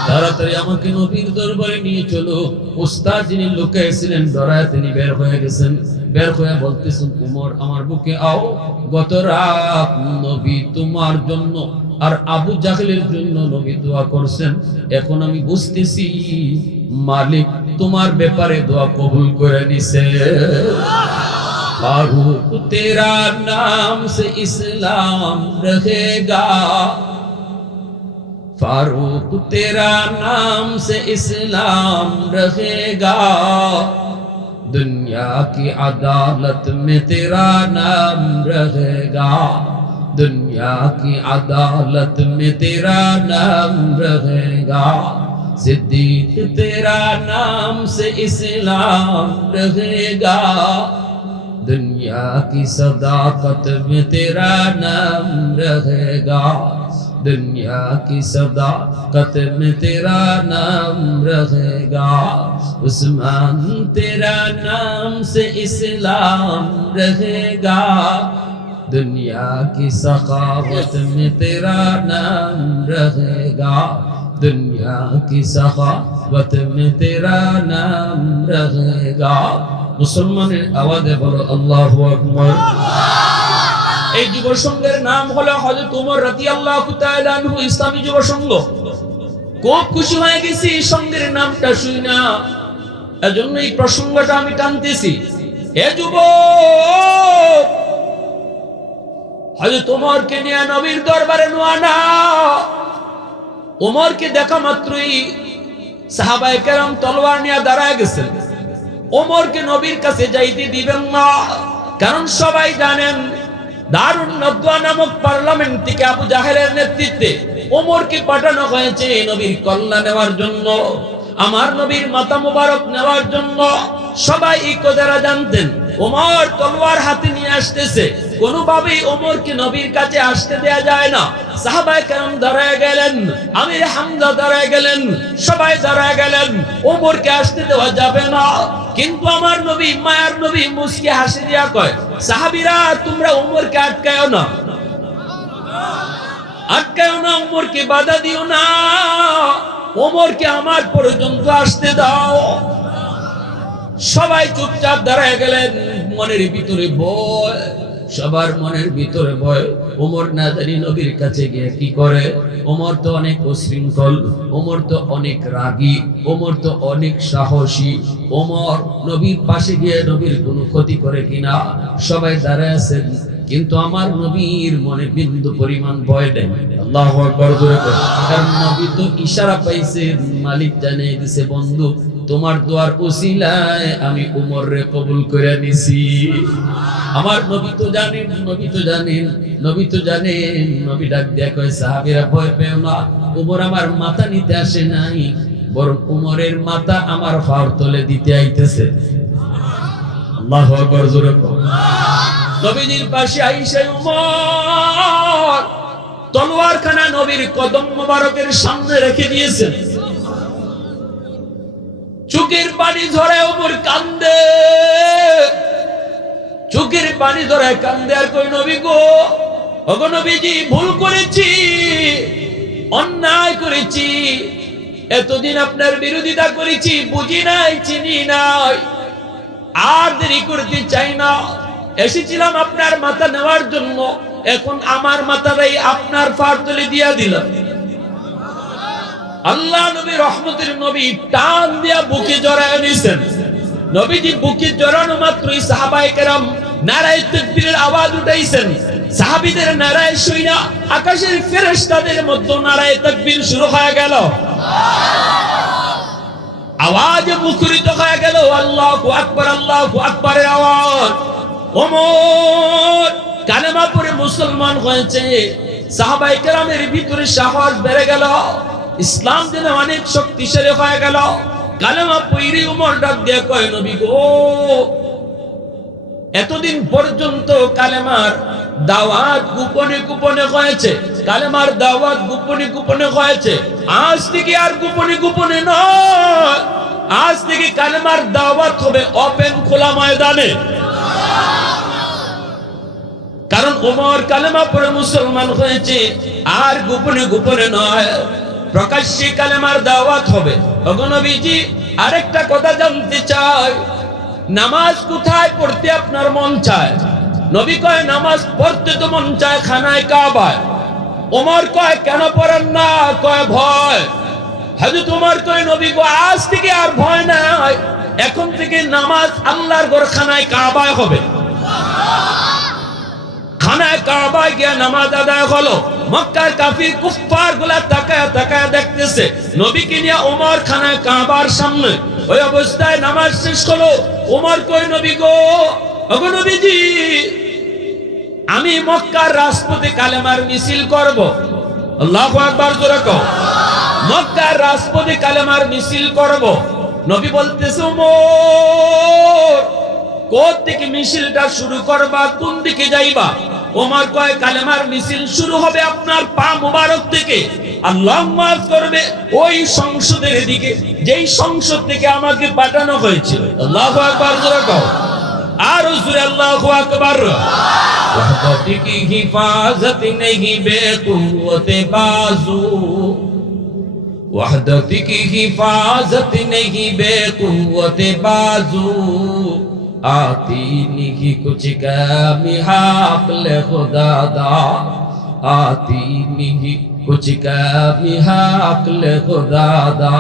তাড়াতাড়ি আমাকে নবীর দরবারে নিয়ে চলো। উস্তাদ যিনি লুকিয়েছিলেন ডরায় তিনি বের হয়ে গেছেন। বের হয়ে বলতেছেন, উমর আমার বুকে আও। গত রাত নবী তোমার জন্য আর আবু জাহেলের জন্য নবী দোয়া করছেন। এখন আমি বুঝতেছি মালিক তোমার ব্যাপারে দোয়া কবুল করে নিছে। फारूक तेरा नाम से इस्लाम रहेगा, फारूक तेरा नाम से इस्लाम रहेगा, दुनिया की अदालत में तेरा नाम रहेगा, दुनिया की अदालत में तेरा नाम रहेगा, सिद्दीक तेरा नाम से इस्लाम रहेगा, दुनिया की सदाकत में तेरा नाम रहेगा, दुनिया की सदाकत में तेरा नाम रहेगा, उस्मान तेरा नाम से इस्लाम रहेगा, दुनिया की सखावत में तेरा नाम रहेगा, दुनिया की सखावत में तेरा नाम रहेगा। মুসলমানের আওয়াজে বলো আল্লাহু আকবার। এই যুব সংঘের নাম হলো হযরত ওমর রাদিয়াল্লাহু তাআলা আনহু ইসলামী যুব সংঘ। খুব খুশি হয়ে গেছি এই সংঘের নামটা শুনে, এজন্য এই প্রসঙ্গটা আমি টানতেছি। হে যুবক, হযরত ওমরকে নিয়ে নবীর দরবারে নোয়ানা। ওমরকে দেখা মাত্রই সাহাবায়ে কেরাম তলোয়ার নিয়ে দাঁড়ায় গেছেন। ওমরকে নবীর কাছে যাইতে দিবেন না, কারণ সবাই জানেন দারুন নদওয়া নামক পার্লামেন্ট থেকে আবু জাহেলের নেতৃত্বে ওমরকে পাঠানো হয়েছে নবীর কল্যাণ নেওয়ার জন্য, আমার নবীর মাথা মুবারক নেওয়ার জন্য। সবাই এই কথাটা জানতেন। ওমর তলোয়ার হাতে নিয়ে আসতেছে, কোনোভাবেই ওমরকে নবীর কাছে আসতে দেয়া যায় না। সাহাবায়ে কেরাম দাঁড়ায় গেলেন, আমির হামজা দাঁড়ায় গেলেন, সবাই দাঁড়ায় গেলেন, ওমরকে আসতে দেওয়া যাবে না। কিন্তু আমার নবী, মায়ার নবী মুস্কি হাসি দিয়া কয়, সাহাবীরা তোমরা ওমরকে আটকায়ও না, আটকায়ও না, ওমরকে বাধা দিও না, ওমরকে আমার পর্যন্ত আসতে দাও। সবাই চুপচাপ দাঁড়ায় গেলেন, মনের ভিতরে ভয়। সবার মনের ভিতরে ভয়। ওমর না জানি নবীর কাছে গিয়ে কি করে। ওমর তো অনেক উশৃঙ্খল, ওমর তো অনেক রাগী, ওমর তো অনেক সাহসী। ওমর নবীর পাশে গিয়ে নবীর কোনো ক্ষতি করে কিনা সবাই দাঁড়ায় আছেন, কিন্তু আমার নবীর মনে বিন্দু পরিমাণ ভয় নেই। আল্লাহু আকবার জোরে করে। কারণ নবী তো ইশারা পাইছে, মালিক জানিয়ে দিছে, বন্ধু তোমার দোয়ার উসিলায় আমি উমর রে কবুল করে নিছি। আমার নবী তো জানেন, নবী তো জানেন, নবী তো জানেন। নবী ডাক দিয়া কয়, সাহাবীরা ভয় পেও না, উমর আমার মাথা নিতে আসে নাই, বরং উমরের মাথা আমার পায়ের তলে দিতে আইতেছে। আল্লাহু আকবার জোরে করে। নবীজির পাশে আইসা উমর তলোয়ারখানা নবীর কদম মোবারকের সামনে রেখে দিয়েছেন। চোখের পানি ঝরে উমর কান্দে, চোখের পানি ধরে কান্দে আর কই, নবী গো, ওগো নবীজি, ভুল করেছি, অন্যায় করেছি, এতদিন আপনার বিরোধিতা করেছি, বুঝি নাই, চিনি নাই, আর দেরি করতে চাই না। এসেছিলাম আপনার মাথা নেওয়ার জন্য, এখন আমার মাথাটাই আপনার পায়ের তলে দিয়া দিলাম। আল্লাহ নবী রহমতের নবী টান দিয়া বুকে জড়ায় নিছেন। নবীজি বুকে জড়ানো মাত্রই সাহাবায়ে কেরাম নারায়ে তাকবীরের আওয়াজ উঠাইছেন। সাহাবীদের নারায়ে শুইনা আকাশের ফেরেশতাদের মধ্যে নারায়ে তাকবীর শুরু হয়ে গেল, আওয়াজ মুখরিত হয়ে গেল, আল্লাহু আকবার, আল্লাহু আকবারের আওয়াজ। ওমর কালেমা পড়ে মুসলমান হয়েছে। সাহাবায়ে কেরামের ভিতরে সাহস বেড়ে গেল, ইসলাম যেন অনেক শক্তিশালী হয়ে গেল। কালেমা পড়ে ওমর ডাক দিয়ে কয়, নবী গো, এতদিন পর্যন্ত কালেমার দাওয়াত গোপনে গোপনে হয়েছে, কালেমার দাওয়াত গোপনে গোপনে হয়েছে, আজ থেকে আর গোপনে গোপনে নয়, আজ থেকে কালেমার দাওয়াত হবে ওপেন খোলা ময়দানে। কারণ ওমর কালেমা পড়ে মুসলমান হয়েছে, আর গোপনে গোপনে নয়, প্রকাশ্যে কালেমার দাওয়াত হবে। ওগো নবীজি, আরেকটা কথা জানতে চাই, নামাজ কোথায় পড়তে আপনার মন চায়? নবী কয়, নামাজ পড়তে তো মন চায় খানায় কাবায়। ওমর কয়, কেন পড়েন না? কয়, ভয়। হযরত ওমর কয়, নবী গো, আজ থেকে আর ভয় নাই, এখন থেকে নামাজ আল্লাহর ঘর খানায় কাবায় হবে। খানায় কাবায় গিয়ে নামাজ আদায় হলো। মক্কার কাফির কুফফার গুলা তাকায়া তাকায়া দেখতেছে নবীকে নিয়ে ওমর খানায় কাবার সামনে। ওই অবস্থায় নামাজ শেষ হলো। ওমর কই, নবী গো, ওগো নবীজি, আমি মক্কার রাজপথে কালেমার মিছিল করব। আল্লাহু আকবার জোরে কও। মক্কার রাজপথে কালেমার মিছিল করব। নবী বলতেছে, ওমর, কোথা থেকে মিছিলটা শুরু করবা, কোন দিকে যাইবা? ওমর কয়, কালেমার মিছিল শুরু হবে আপনার পা মুবারক থেকে, আল্লাহ মাফ করবে ওই সংসদের দিকে, যেই সংসদ থেকে আমাকে পাঠানো হয়েছিল। আল্লাহু আকবার জোরে কও। আর জোরে আল্লাহু আকবার। ওয়াহদাতি কি হিফাজত नहीं बेकुव्वत बाजू, वहदत की हिफाजत नहीं बेकुव्वत बाजू, आती नहीं कुछ कमी हाक़ल खुदा दा, आती नहीं कुछ कमी हाक़ल खुदा दा,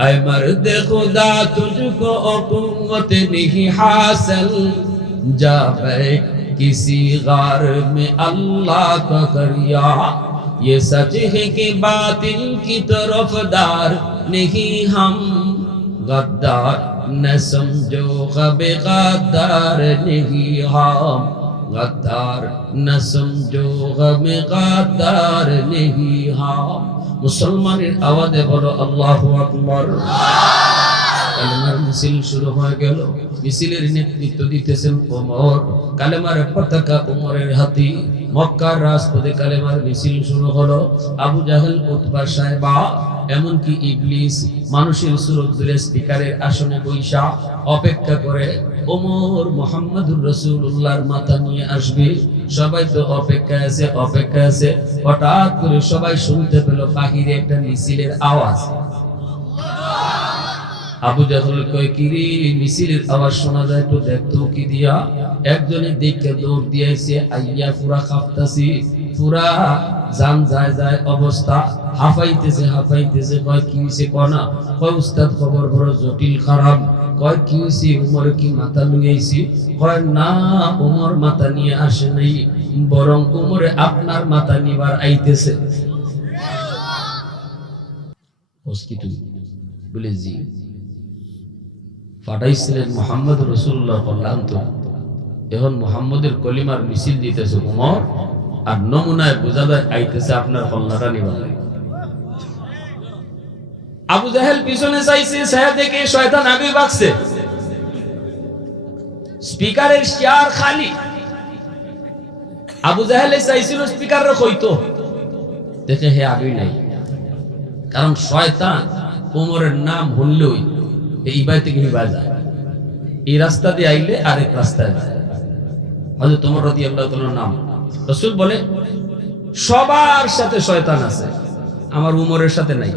ऐ मर्द खुदा तुझको कुव्वत नहीं हासिल, जा बैठ किसी गार में अल्लाह का करिया, ये सच है कि बातिल की तरफदार नहीं हम, गद्दार न समझो ग़बे गद्दार नहीं हम, गद्दार न समझो ग़बे गद्दार नहीं हम। मुसलमाনের আওয়াজে বলো আল্লাহু আকবার। কালেমার মিছিল শুরু হয়ে গেল। মিছিলের নেতৃত্ব দিতেছেন ওমর। কালেমার পতাকা ওমরের হাতে। মক্কার রাজপথে কালেমার মিছিল শুরু হলো। আবু জাহেল, উতবা, সাইবা, এমনকি ইবলিস মানুষের সুরত ধরে স্পিকারের আসনে বৈশা অপেক্ষা করে ওমর মুহাম্মদুর রাসূলুল্লাহর মাথা নিয়ে আসবে। সবাই তো অপেক্ষায় আছে, অপেক্ষায় আছে। হঠাৎ করে সবাই শুনতে পেল বাহিরে একটা মিছিলের আওয়াজ। আবু জাহল কয় কি রে মিছিলের আওয়াজ শোনা যায়, তো দেখতো কি দিয়া। একজনে দেখে দৌড় দিয়েছে, আইয়া পুরা কাঁপতাছি, পুরা জান যায় যায় অবস্থা, হাফাইতেছে হাফাইতেছে। কয় কি হইছে কনা? কয় উস্তাদ খবর বড় জটিল খারাপ। কয় কি হইছে? উমর কি মাথা লুইয়াইছি? কয় না, উমর মাথা নিয়ে আসে নাই, বরং উমরে আপনার মাথা নিবার আইতেছে। বলে জি, পাঠাইছিলেন মোহাম্মদ রাসূলুল্লাহ বললাম তো, এখন মোহাম্মদের কলিমার মিছিল দিতেছে উমর, আর নমুনায় বোঝা যায় আইতেছে আপনার কল্লাটা নিবার। আবু জাহেল পিছনে চাইছে, সে দেখে শয়তান আগে বাকছে, স্পিকারের চেয়ার খালি। আবু জাহেলে চাইছিল স্পিকারের কইতো, দেখে হে আগে নাই। কারণ শয়তান উমরের নাম বললেই এই বাই থেকে হিবা যায়, এই রাস্তা দিয়ে আইলে আরেক রাস্তায় যায়। হযরত ওমর রাদিয়াল্লাহু তাআলার নাম। রাসূল বলে সবার সাথে শয়তান আছে, আমার উমরের সাথে নাই।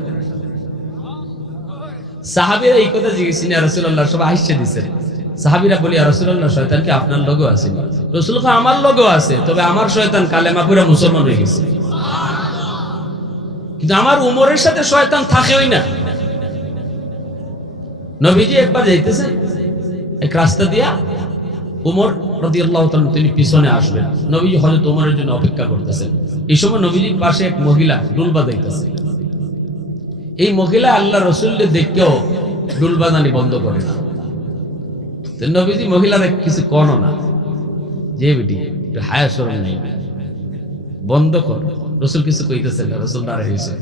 সাহাবীরা এই কথা জিজ্ঞেসেন, ইয়া রাসূলুল্লাহ, সবাই হাসছে দিছে। সাহাবীরা বলি, ইয়া রাসূলুল্লাহ, শয়তান কি আপনার লগেও আছে? রাসূল কয় আমার লগেও আছে, তবে আমার শয়তান কালেমা পড়ে মুসলমান হয়ে গেছে, কিন্তু আমার উমরের সাথে শয়তান থাকেই না। নবীজি একবার যাইতেছে এক রাস্তা দিয়া, উমর রাদিয়াল্লাহু তাআলা তিনি পিছনে আসবেন, নবীজি হযরত ওমরের জন্য অপেক্ষা করতেছেন। এই সময় নবীজির পাশে এক মহিলা ডুল বাজাইতেছে। এই মহিলা আল্লাহ রাসূলকে দেখেও ডুল বাজানি বন্ধ করে না। তো নবীজি মহিলারা কিছু কোন না, যে বেটি একটু হায়া শরম নেই, বন্ধ কর। রাসূল কিছু কইতেছেন না, রাসূল দাঁড়ায় হইছে।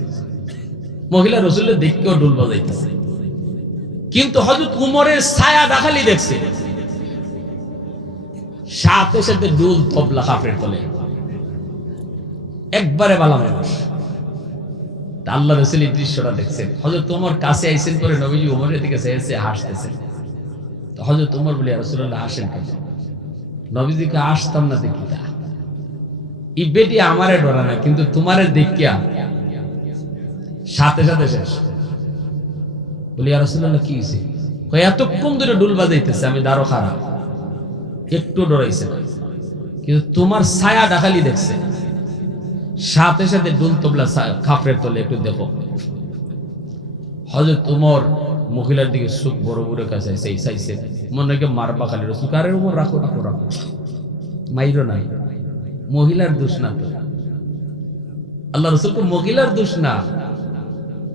মহিলা রাসূলের দেখেও ডুল বাজাইতেছে, কিন্তু হযরত উমরের ছায়া ডাকালি দেখছে, সাথে সাথে ডুল তবলা কাফের তলে একবারে বালা মানুষ। আল্লাহ রাসূল এই দৃশ্যটা দেখছেন। হযরত ওমর কাছে আইছেন, করে নবীজি ওমরের দিকে চেয়ে হাসতেছেন। তো হযরত ওমর বলে, ইয়া রাসূলুল্লাহ, হাসেন কেন? নবীজিকে আসতাম না দেখি তা, এই বেটি আমারে ডরা না, কিন্তু তোমারে দেখিয়া সাথে সাথে শেষ। বলি, ইয়া রাসূলুল্লাহ, কি হইছে? কয় এতক্ষণ ধরে ডুল বাজাইতেছে, আমি দাঁড়ো খারাপ, একটু ডরাইছে না, কিন্তু তোমার ছায়া ডাকালি দেখছে, সাথে সাথে ডুল তবলা কাফের তলে, একটু দেখো। হযরত ওমর মহিলার দিকে চোখ বড় বড় কাছে চাইছে, মনে রেখে মারবা খালি। রাসূল কারে ওমর, রাখো রাখো রাখো, মাইরো নাই, মহিলার দোষ না তো। আল্লাহ রাসূলকে মহিলার দোষ না।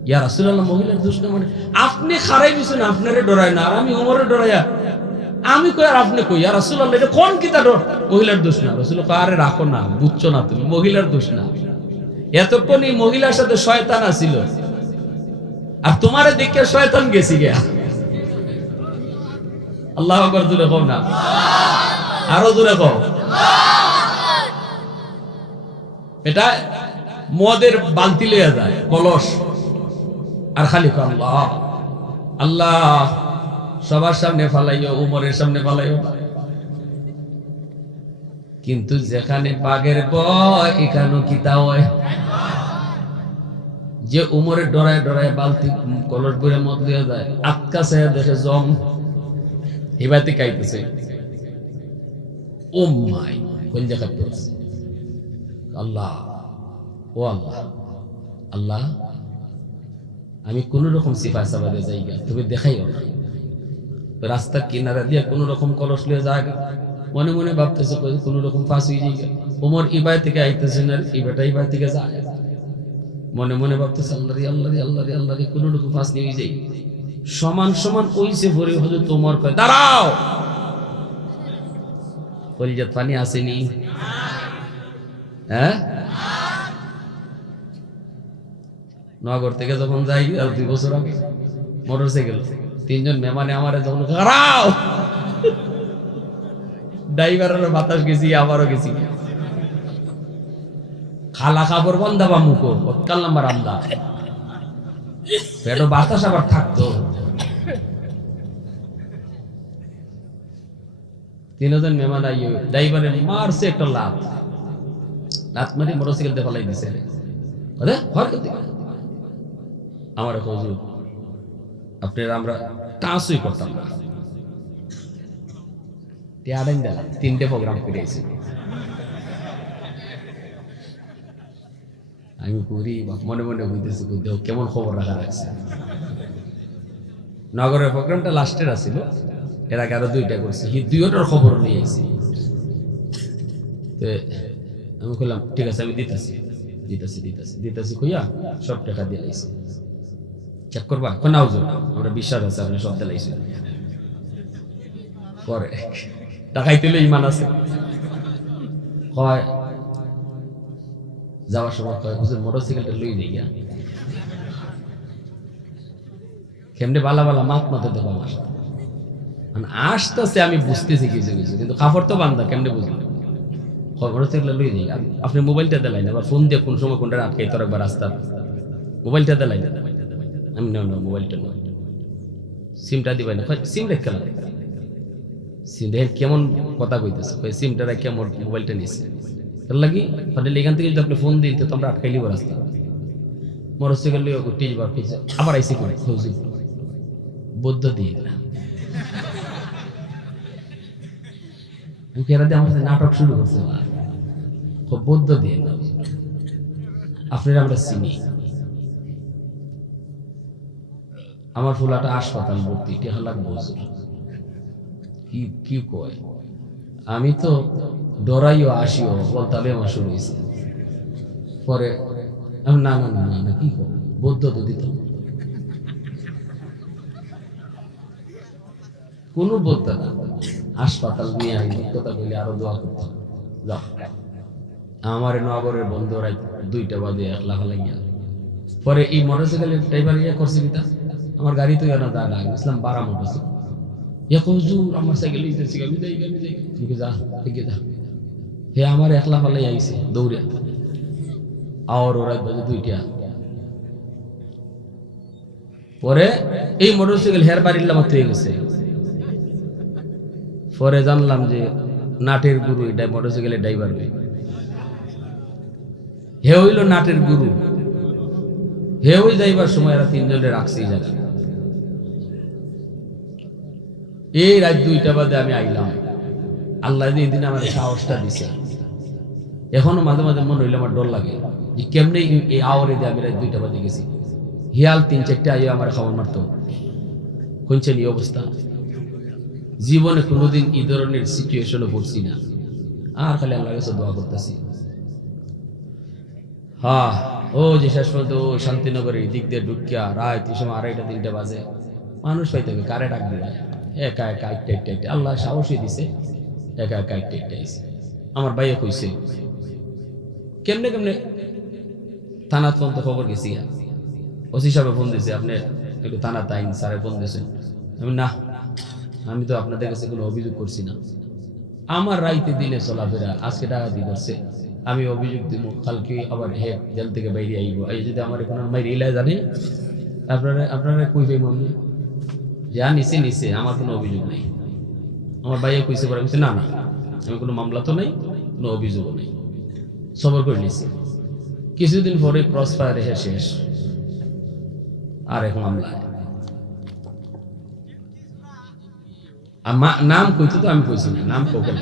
ইয়া রাসূলুল্লাহ, মহিলার দোষ না মানে আপনি খারাই দিছেন, আপনারে ডরায় না, আর আমি ওমরে ডরাইয়া আমি কই আর আপনি কই? ইয়া রাসূলুল্লাহ, এটা কোন কিতা ডর? মহিলার দোষ না। রাসূল কয়, আরে রাখো না, বুঝছো না তুমি, মহিলার দোষ না। এতক্ষণ এই মহিলার সাথে শয়তান আছিল, আর তোমারে দেখে শয়তান গেছি গিয়া। আল্লাহু আকবার, জোরে কও না, আরো জোরে কও। এটা মদের বালতি লইয়া যায়, কলস, আর খালি কয় আল্লাহ আল্লাহ, সবার সামনে ফালাইও, উমরের সামনে ফালাইও। কিন্তু যেখানে বাঘের ভয়, এখানেও কি তা হয়? যে উমরে ডরায় ডরায় বালতি কলস ভরে মদ লইয়া যায়, আটকা চাইয়া দেখে জম হিবাতে কাইতেছে, ও মাই কোন জায়গা পড়ছে। আল্লাহ, ও আল্লাহ, আল্লাহ, আমি কোন রকম সিফা সাবাদে যাইগা, তুমি দেখাইও না। রাস্তার কিনারা দিয়ে কোন রকম কলস লিয়ে জায়গা, মনে মনে ভাবতেছে কোন রকম ফাঁস হয়ে যাইগা। ওমর ইবাই থেকে আইতেছে না, ইবাটা ইবাই থেকে যায়, মনে মনে ভাবতেছে আল্লাহ রে আল্লাহ রে আল্লাহ রে আল্লাহ রে, কোন রকম ফাঁস নিয়ে যাই। সমান সমান ওইসে ভরে হযরত ওমর কয়, দাঁড়াও। কলিজাত পানি আসেনি? হ্যাঁ, নগর থেকে যখন যাই, আর 2 বছর আগে মোটরসাইকেল, 3 জন মেহমানে আমারে যখন খারাও, ড্রাইভারের বাতাস গেছি, আবারও গেছি, খালা কাপড় বন্ধাবা মুখো কতকাল নাম্বার আন্দা পেটো বাতাস আবার থাকতো। 3 জন মেহমান আইয়ে ড্রাইভারে মারছে একটা লাত মারি মোটরসাইকেল দিয়ে ফেলাই দিছে। আমার হুজুর আপনারা আমরা টাচই করতাম না। টিয়াডাইন দিলাম 3টে প্রোগ্রাম করেছি আমি করি, মনে মনে বুঝতেছি কেমন খবর রাখা রাখছে। নগরের প্রোগ্রামটা লাস্টের আছিল, এর আগে আরো 2টা করছি, এই 2টার খবর নিয়ে আইছি। আমি বললাম ঠিক আছে আমি দিতেছি দিতেছি দিতেছি দিতেছি কইয়া সব টাকা দিয়ে লাইছি। চেক করবা নাও আমরা বিশ্বাস আছে আপনি সব দিলাইছি। পরে টাকাইতে ইমান আছে, হয় যাওয়ার সময় কয় হুজুর মোটরসাইকেলটা লই যাই গিয়া কেমনে বালা বালা মাত মাতে দেবো আমার সাথে আসতেছে। আমি বুঝতেছি কিছু কিছু, কিন্তু কাপড় তো বান্ধা কেমনে বুঝলাম। মোটরসাইকেল লই যাই, আপনি মোবাইলটা দিলাই না, আবার ফোন দিয়ে কোন সময় কোনটা আটকাই তোর একবার রাস্তা মোবাইলটা দিলাই না। আমি না মোবাইলটা নয়, সিমটা দিবাই না। সিম রেখে সিম দেখেন কেমন কথা কইতেছে, সিমটা রেখে মোবাইলটা নিয়েছে লাগি এখান থেকে যদি আপনি ফোন দিন তো আমরা আটকাই লিব রাস্তা। মোটরসাইকেল লিয়ে উঠে যাবার আবার আইসি করে বৌদ্ধ দিয়ে আমার সাথে নাটক শুরু করছে, বৌদ্ধ দিয়ে আপনারা আমরা চিনি। আমার ফুলাটা হাসপাতাল ভর্তি, টেহা লাগবে কি কি কয়। আমি তো ডরাইও আসিও বলতালে আমার শুরু হয়েছে। পরে না না না না কি কর, বৌদ্ধ তো দিত কোন বৌদ্ধ না, হাসপাতাল নিয়ে আই কথা বলে আরো দোয়া করতাম। আমার নগরের বন্ধুরা 2টা বাজে 1 লাখ লাগিয়া। পরে এই মোটরসাইকেলের ড্রাইভার ইয়ে করছে কিতা, আমার গাড়ি তো না দাঁড়া ইসলাম 12 মোটরসাইকেল হুজুর আমার সাইকেল লিখতেছি আমি যাই ঠিক যা ঠিক যা। হে আমার 1 লাখ ফালাই আইছে দৌড়ে, আর ওরা বাজে 2টা। পরে এই মোটরসাইকেল হের বাড়ির লামাত হয়ে গেছে। পরে জানলাম যে নাটের গুরু এটা মোটরসাইকেলের ড্রাইভার, হে হইল নাটের গুরু। হে ওই যাইবার সময় এরা 3 জনের রাখছি জায়গা। এই রাত 2টা বাজে আমি আইলাম, আল্লাহ এই দিন আমার সাহসটা দিছে। এখনো মাঝে মাঝে মনে হইলে আমার ডর লাগে যে কেমনে এই আওয়ারে দিয়ে আমি রাত 2টা বাজে গেছি। হিয়াল 3-4টা আইও আমার খাবার মারতো, কোনছেন এই অবস্থা। জীবনে কোনোদিন এই ধরনের সিচুয়েশনে পড়ছি না, আর খালি আল্লাহর কাছে দোয়া করতেছি। হ্যাঁ ও যে শেষ পর্যন্ত শান্তিনগরের দিক দিয়ে ঢুকিয়া রাত এই সময় 2:30-3টা বাজে মানুষ পাইতে হবে, কারে ডাক দিবে একা একা একটা আল্লাহ সাহসই দিছে, একা একা একটা আইছে। আমার ভাইয়া কইছে কেমনে কেমনে থানা পর্যন্ত খবর গেছি, ওসি সাহেব ফোন দিয়েছে আপনি একটু থানা তাইন স্যারে ফোন দিয়েছেন। আমি না, আমি তো আপনাদের কাছে কোনো অভিযোগ করছি না, আমার রাইতে দিনে চলাফেরা আজকে ডাকাতি করছে, আমি অভিযোগ দিব, কালকে আবার হে জেল থেকে বাইরে আইব। এই যদি আমার এখন মাইরে ইলা জানে আপনারা কই পাইব, আমি যা নিচে আমার কোনো অভিযোগ নেই। আমার ভাইয়া কইছে পরে কইছে না না আমি কোনো মামলা তো নেই, কোনো অভিযোগও নেই, সবর করে নিছি। কিছুদিন পরে ক্রস ফায়ার শেষ, আর এখন মামলা নাম কইতে তো আমি কইছি না, নাম কোকে।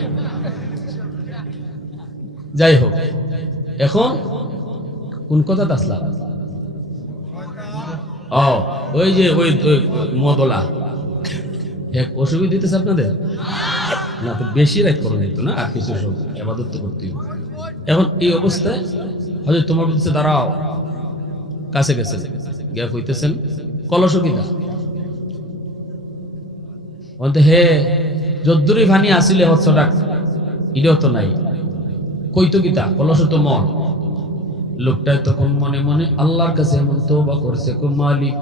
যাই হোক, এখন কোন কথা আসলাম, ওই যে ওই মদলা এক অসুবিধা দিতেছে আপনাদের না, তো বেশি রাত করা যেত না, আর কিছু সব আবাদত করতে। এখন এই অবস্থায় হয়তো তোমার বলতেছে দাঁড়াও, কাছে গেছে গিয়া কইতেছেন কলস কিনা বলতে হে যদ্দুরি ভানি আসিলে হচ্ছে ডাক ইডেও তো নাই, কইতো কিতা কলস তো মন। লোকটাই তখন মনে মনে আল্লাহর কাছে এমন তওবা করছে, মালিক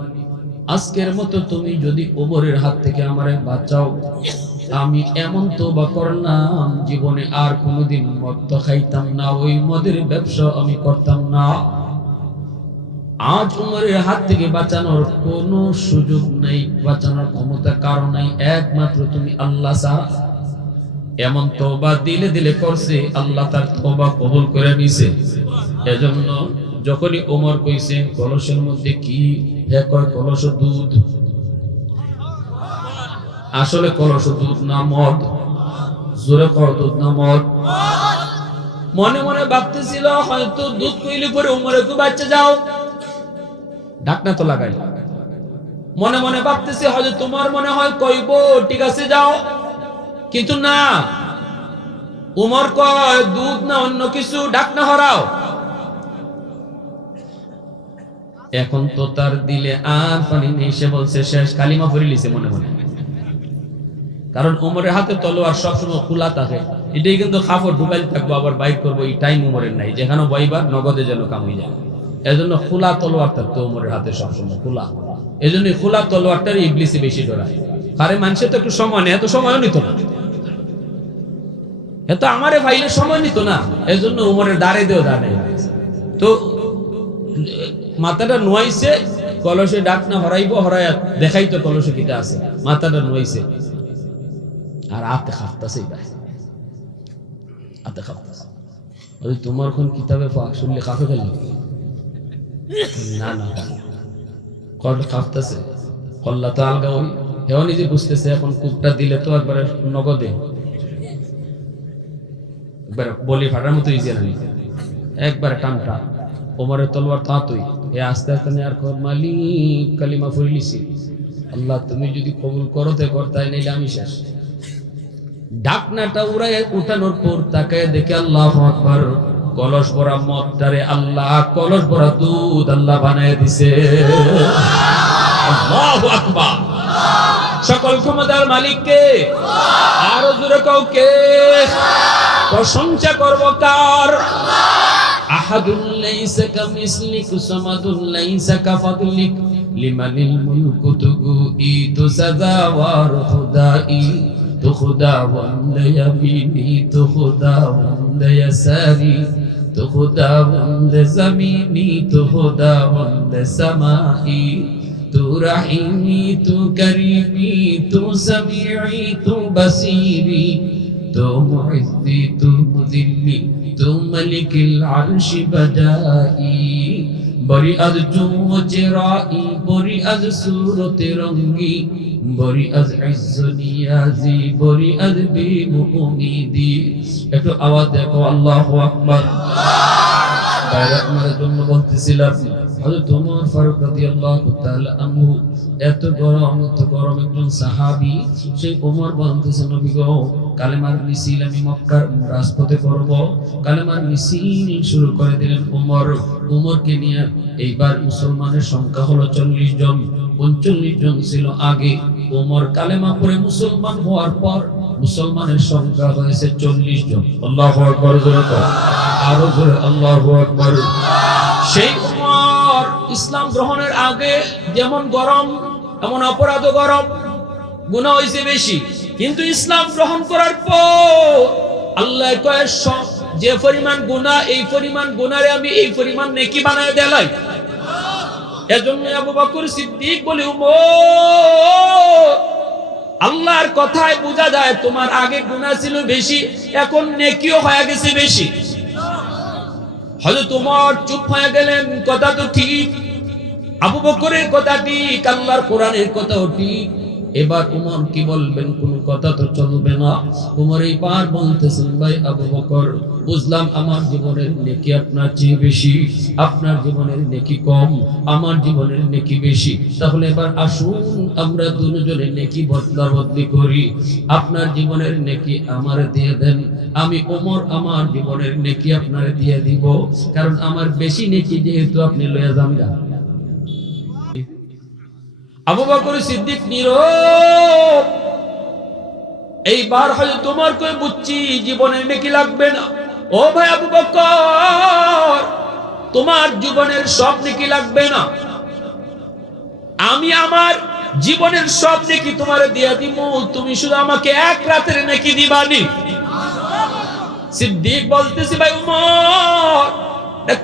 আজকের মতো তুমি যদি ওমরের হাত থেকে আমারে বাঁচাও, আমি এমন তওবা করলাম জীবনে আর কোনোদিন মদ তো খাইতাম না, ওই মদের ব্যবসা আমি করতাম না। আজ উমরের হাত থেকে বাঁচানোর কোনো সুযোগ নেই, বাঁচানোর ক্ষমতা কারো নাই, একমাত্র তুমি আল্লাহ ছাড়া। এমন তওবা দিলে দিলে করছে, আল্লাহ তার তওবা কবুল করে নিছে। এজন্য যখনই ওমর কইছে কলসের মধ্যে কি, হে কয় কলস দুধ, আসলে কলস দুধ না মদ? জোরে কর, দুধ না মদ? মনে মনে ভাবতেছিল হয়তো দুধ কইলে পরে উমরে কো বাচ্চা যাও, ঢাকনা তো লাগাই। মনে মনে ভাবতেছি হয়তো তোমার মনে হয় কইব ঠিক আছে যাও, কিন্তু না, উমর কয় দুধ না অন্য কিছু, ঢাকনা হরাও। এখন তো তার দিলে আর পানি নেই, সে বলছে শেষ, কালিমা পড়ে লিছে মনে মনে। কারণ উমরের হাতে তলোয়ার সবসময় খোলা থাকে, এটাই কিন্তু কাপড় ঢুকাইতে থাকবো আবার বাইর করবো, এই টাইম উমরের নাই, যেখানে বইবার নগদে যেন কামই যায়। এজন্য খোলা তলোয়ার থাকতো উমরের হাতে সবসময় খোলা। এজন্য খোলা তলোয়ারটার ইবলিসে বেশি ডরায়। কারে মানুষের তো একটু সময় নেই, এত সময়ও নিত না, এত আমারে ভাইলে সময় নিত না। এজন্য উমরের দাঁড়ে দেও দাঁড়ে তো মাথাটা নোয়াইছে, কলসে ঢাকনা হরাইব, হরাইয়া দেখাইতো কলসে কিটা আছে, মাথাটা নোয়াইছে আর আতে খাফতাছে, আতে খাফতাছে। ওই তোমার কোন কিতাবে পাক শুনলে কাফে গেল না, না কল খাফতাছে, কল্লা তো আলগা, ওই হেও নিজে বুঝতেছে। এখন কূপটা দিলে তো একবারে নগদে, একবারে বলি ফাটার মতো ইজি না, একবারে টানটা। ওমরের তলোয়ার তাঁতই এ আস্তে আস্তে নেয়ার কর, মালিক কালিমা পড়িলিছি, আল্লাহ তুমি যদি কবুল করো তে কর, তাই নাইলে আমি শেষ। ঢাকনাটা উড়াই উঠানোর পর তাকায় দেখে আল্লাহু আকবার, কলস ভরা মদটারে আল্লাহ কলস ভরা দুধ আল্লাহ বানায় দিছে। আল্লাহু আকবার। সকল ক্ষমতার মালিক কে? আরো জোরে কও কে? প্রশংসা করব কার? আহাদুল লাইসা কামিসলিক সামাদুল লাইসা কাফাদুলিক লিমানিল মুলকু তুইতু সাদাওয়ার খুদাই তু খুদা ওয়ান্দে ইয়ামিনি তু খুদা ওয়ান্দে ইয়াসারি তু খুদা ওয়ান্দে জামিনি তু খুদা ওয়ান্দে সামাই তু রাহিমি তু করিমি তু সামিঈ তু বাসিরি তু মুইজ্জি তু মুযিল্লি তু মালিকিল আরশি বাদাই বরি আজ জুম চেরাই বরি আজ সুরতে রঙ্গি বরি আজ ইজ্জু নিয়াজি বরি আজ বিমুমিদি। একটু আওয়াজ দেখো, আল্লাহু আকবার। বাইরে আপনাদের জন্য বলতেছিলাম, হযরত ওমর ফারুক রাদিয়াল্লাহু তাআলা আনহু এত গরম একজন সাহাবী, সেই ওমর বলতেছেন নবী গো, কালেমার মিছিল আমি মক্কার রাজপথে করব। কালেমার মিছিল শুরু করে দিলেন ওমর। ওমরকে নিয়ে এইবার মুসলমানের সংখ্যা হলো 40 জন, 39 জন ছিল আগে। ওমর কালেমা পড়ে মুসলমান হওয়ার পর মুসলমানের সংখ্যা হয়েছে 40 জন। আল্লাহু আকবার। আরো জোরে আল্লাহু আকবার। সেই ওমর ইসলাম গ্রহণের আগে যেমন গরম, এমন অপরাধ গরম, গুনাহ হইছে বেশি, কিন্তু ইসলাম গ্রহণ করার পর আল্লাহ কয় যে পরিমাণ গুনাহ, এই পরিমাণ গুনারে আমি এই পরিমাণ নেকি বানায় দেলাই। এজন্য আবু বকর সিদ্দিক বলে, ওমর আল্লাহর কথায় বোঝা যায় তোমার আগে গুনাহ ছিল বেশি, এখন নেকিও হয়ে গেছে বেশি। হযরত ওমর চুপ হয়ে গেলেন, কথা তো ঠিক, আবু বকরের কথা ঠিক, আল্লাহর কোরআনের কথাও ঠিক, এবার ওমর কি বলবেন, কোন কথা তো চলবে না। ওমর এইবার বলতেছেন, ভাই আবু বকর, বুঝলাম আমার জীবনের নেকি আপনার চেয়ে বেশি, আপনার জীবনের নেকি কম, আমার জীবনের নেকি বেশি, তাহলে এবার আসুন আমরা দুজনের নেকি বদলা বদলি করি। আপনার জীবনের নেকি আমার দিয়ে দেন, আমি ওমর আমার জীবনের নেকি আপনার দিয়ে দিব, কারণ আমার বেশি নেকি যেহেতু আপনি লয়ে যান গা। আবু বকর সিদ্দিক নীরব। এইবার হয়তো তোমার কই বুঝছি জীবনের নেকি লাগবে না। ও ভাই আবু বকর, তোমার জীবনের সব নেকি লাগবে না, আমি আমার জীবনের সব নেকি তোমারে দিয়া দিব, তুমি শুধু আমাকে এক রাতের নেকি দিবানি। সিদ্দিক বলতেছি, ভাই উমর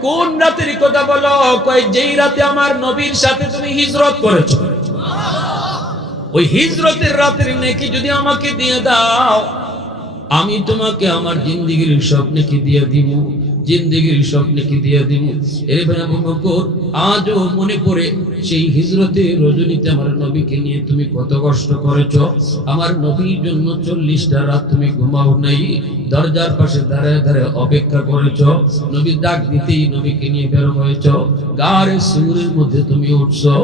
কোন রাতের কথা বলো? কই যেই রাতে আমার নবীর সাথে তুমি হিজরত করেছো, ওই হিজরতের রাতের নেকি যদি আমাকে দিয়ে দাও, আমি তোমাকে আমার জিন্দেগীর সব নেকি দিয়ে দিব। জিন্দেগির সব নেকি দিয়ে দিব। এর ভাই আবু বকর, আজও মনে পড়ে সেই হিজরতে রজনীতে আমার নবীকে নিয়ে তুমি কত কষ্ট করেছো। আমার নবীর জন্য 40টা রাত তুমি ঘুমাও নাই, দরজার পাশে দাঁড়ায় দাঁড়ায় অপেক্ষা করেছো। নবী ডাক দিতেই নবীকে নিয়ে বের হয়েছো। গাড়ে সুরের মধ্যে তুমি উঠছো,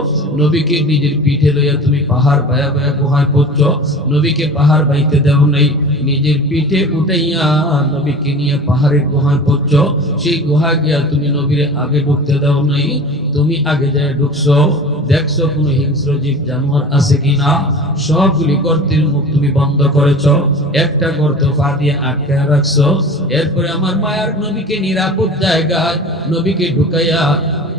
নবীকে নিজের পিঠে লইয়া তুমি পাহাড় বায়া বায়া গুহায় পড়ছো। নবীকে পাহাড় বাইতে দেও নাই, নিজের পিঠে উঠাইয়া নবীকে নিয়ে পাহাড়ের গুহায় পড়ছো। সেই গুহা গিয়া তুমি নবীর আগে ঢুকতে দাও নাই, তুমি আগে যায় ঢুকছো। দেখছো কোনো হিংস্র জীব জানোয়ার আছে কিনা, সবগুলি গর্তের মুখ তুমি বন্ধ করেছো, একটা গর্ত পা দিয়ে আটকায় রাখছো। এরপরে আমার মায়ার নবীকে নিরাপদ জায়গায় নবীকে ঢুকাইয়া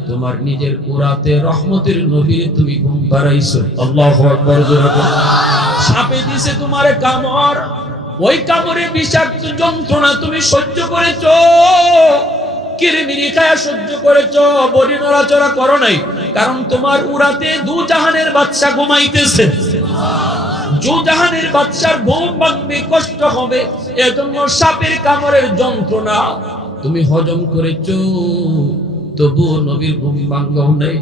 তোমার নিজের কুরাতে রহমতের নবীর তুমি ঘুম পাড়াইছো। আল্লাহু আকবার। সাপে দিছে তোমার কামড়, ওই কামড়ে বিষাক্ত যন্ত্রণা তুমি সহ্য করেছো, কিরমিরি খায়া সহ্য করেছো, বডি নড়াচড়া করো নাই, কারণ তোমার উড়াতে দু জাহানের বাদশা ঘুমাইতেছে। জাহানের বাদশার ঘুম ভাঙবে, কষ্ট হবে, এজন্য সাপের কামড়ের যন্ত্রণা তুমি হজম করেছো, তবুও নবীর ঘুম ভাঙাও নাই।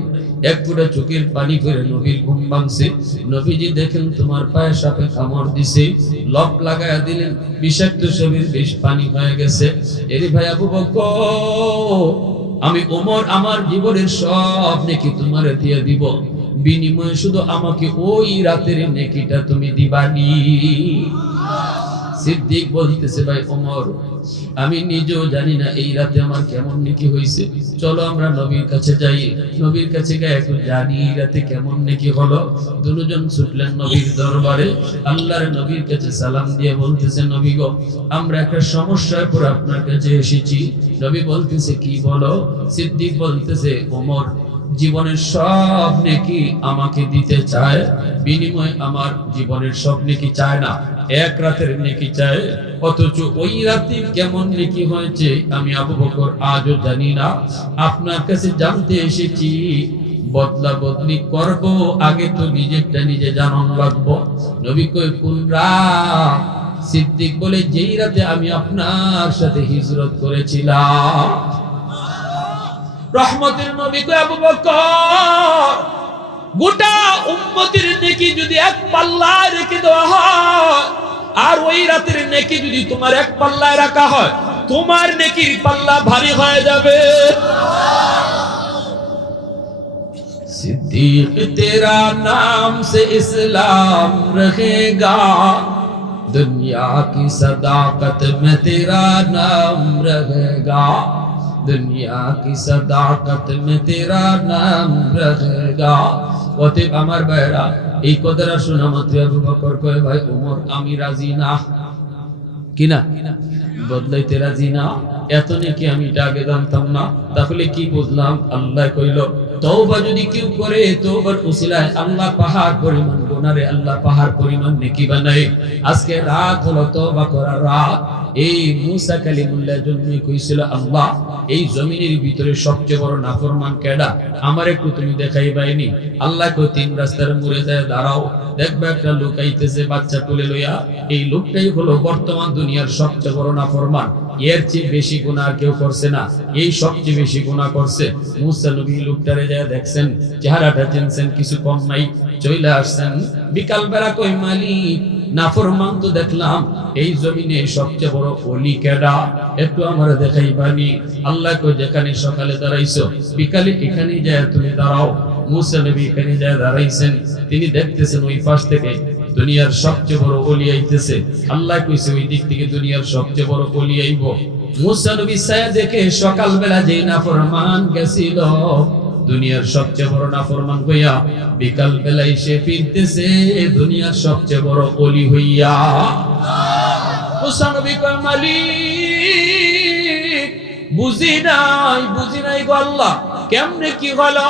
এক ফোঁটা চোখের পানি করে নবীর ঘুম ভাঙছে। নবীজি দেখেন তোমার পায়ে সাপে কামড় দিছে, লক লাগায়া দিলেন, বিষাক্ত সাপের বেশ পানি হয়ে গেছে। এরে ভাই আবু বকর, আমি ওমর আমার জীবনের সব নেকি তোমারে দিয়ে দিব, বিনিময়ে শুধু আমাকে ওই রাতের নেকিটা তুমি দিবানি। সিদ্দিক বলতেছে, ভাই ওমর, আমি নিজেও জানি না এই রাতে আমার কেমন নেকি হয়েছে, চলো আমরা নবীর কাছে যাই, নবীর কাছে গিয়ে একটু জানি এই রাতে কেমন নেকি হলো। দুজন ছুটলেন নবীর দরবারে, আল্লাহর নবীর কাছে সালাম দিয়ে বলতেছে, নবী গো, আমরা একটা সমস্যায় পড়ে আপনার কাছে এসেছি। নবী বলতেছে, কি বলো? সিদ্দিক বলতেছে, ওমর জীবনের সব নেকি আমাকে দিতে চায়, বিনিময়ে আমার জীবনের সব নেকি চায় না, এক রাতের নেকি চায়, অথচ ওই রাতে কেমন নেকি হয়েছে আমি আবু বকর আজও জানি না। আপনার কাছে জানতে এসেছি, বদলা বদলি করব, আগে তো নিজেরটা নিজে জানান লাগবো। নবী কই, কোন রাত? সিদ্দিক বলে, যেই রাতে আমি আপনার সাথে হিজরত করেছিলাম। রহমতের নবী কই, আবু বকর, গোটা উম্মতের নেকি যদি এক পাল্লায় রেখে দেওয়া হয়, আর ওই রাতের নেকি যদি তোমার এক পাল্লায় রাখা হয়, তোমার নেকির পাল্লা ভারী হয়ে যাবে। सिद्दीक तेरा नाम से इस्लाम रहेगा, दुनिया की सदाकत में तेरा नाम रहेगा, दुनिया की सदाकत में तेरा नाम रहेगा। অতএব আমার ভাইরা, এই কথাটা শোনা মাত্র আবু বকর কয়, ভাই ওমর, আমি রাজি না। কিনা বদলাইতে রাজি না, এত নাকি আমি এটা আগে জানতাম না। তাহলে কি বুঝলাম? আল্লাহ কইল, তওবা যদি কেউ করে, তওবার উসিলায় আল্লাহ পাহাড় পরিমাণ গুনারে আল্লাহ পাহাড় পরিমাণ নেকি বানায়। আজকে রাত হলো তওবা করার রাত। এই মুসা কালিমুল্লাহ জন্য কইছিল, আল্লাহ এই জমিনের ভিতরে সবচেয়ে বড় নাফরমান কেডা, আমার একটু তুমি দেখাইবাইনি। আল্লাহ কই, 3 রাস্তার মোড়ে যায় দাঁড়াও, দেখবা একটা লোক আইতেছে বাচ্চা তুলে লইয়া, এই লোকটাই হলো বর্তমান দুনিয়ার সবচেয়ে বড় নাফরমান, এর চেয়ে বেশি গুনাহ কেউ করছে না, এই সবচেয়ে বেশি গুনাহ করছে। মুসা নবী লোকটারে যায় দেখছেন, চেহারাটা চিনছেন, কিছু কম নাই, চলে আসছেন। বিকাল বেলা কই, মালিক নাফরমান তো দেখলাম, এই জমিনে সবচেয়ে বড় ওলি কেডা, একটু আমার দেখাইবানি। আল্লাহ কই, যেখানে সকালে দাঁড়াইছো, বিকালে এখানে যায় তুমি দাঁড়াও। মুসা নবী এখানে যায় দাঁড়াইছেন, তিনি দেখতেছেন ওই পাশ থেকে দুনিয়ার সবচেয়ে বড় ওলি আইতেছে। আল্লাহ কইছে, ওই দিক থেকে দুনিয়ার সবচেয়ে বড় ওলি আইব। মুসা নবী ছায়া দেখে সকাল বেলা যেই নাফরমান গেছিল, দুনিয়ার সবচেয়ে বড় নাফরমান হইয়া, বিকাল বেলা এসে ফিরতেছে দুনিয়ার সবচেয়ে বড় ওলি হইয়া। মুসা নবী কয়, মালিক বুঝি নাই গো আল্লাহ, কেমনে কি হলো?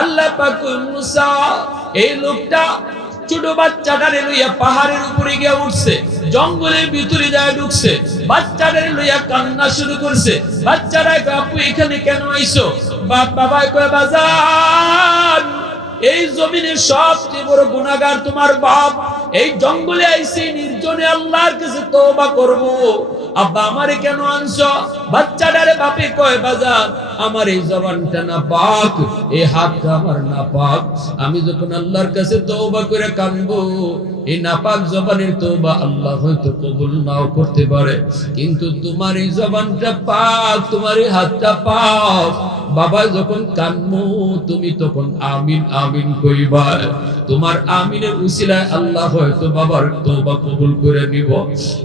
আল্লাহ পাক কই, মুসা, এই লোকটা ছোট বাচ্চাটারে লইয়া পাহাড়ের উপরে গিয়ে উঠছে, জঙ্গলের ভিতরে যায় ঢুকছে, বাচ্চাটারে লইয়া কান্না শুরু করছে। বাচ্চারা কয়, আপু এখানে কেন আইছো? বাবা কয়, বাজান এই জমিনের সবচেয়ে বড় গুনাহগার তোমার বাপ। এই জঙ্গলে আইছি নির্জনে আল্লাহর কাছে তওবা করব। আব্বা আমারে কেন আনছো? বাচ্চাটারে বাপে কয় বাজার আমার এই জবানটা না পাক, এই হাতটা আমার না পাক। আমি যখন আল্লাহর কাছে তওবা করে কাঁদবো, এই নাপাক জবানের তওবা আল্লাহ হয়তো কবুল নাও করতে পারে, কিন্তু তোমার এই জবানটা পাক, তোমার এই হাতটা পাক। বাবা যখন কাঁদবো তুমি তখন আমিন আমিন কইবা। তোমার আমিনের উসিলায় আল্লাহ হয়তো বাবার তওবা কবুল করে নিব।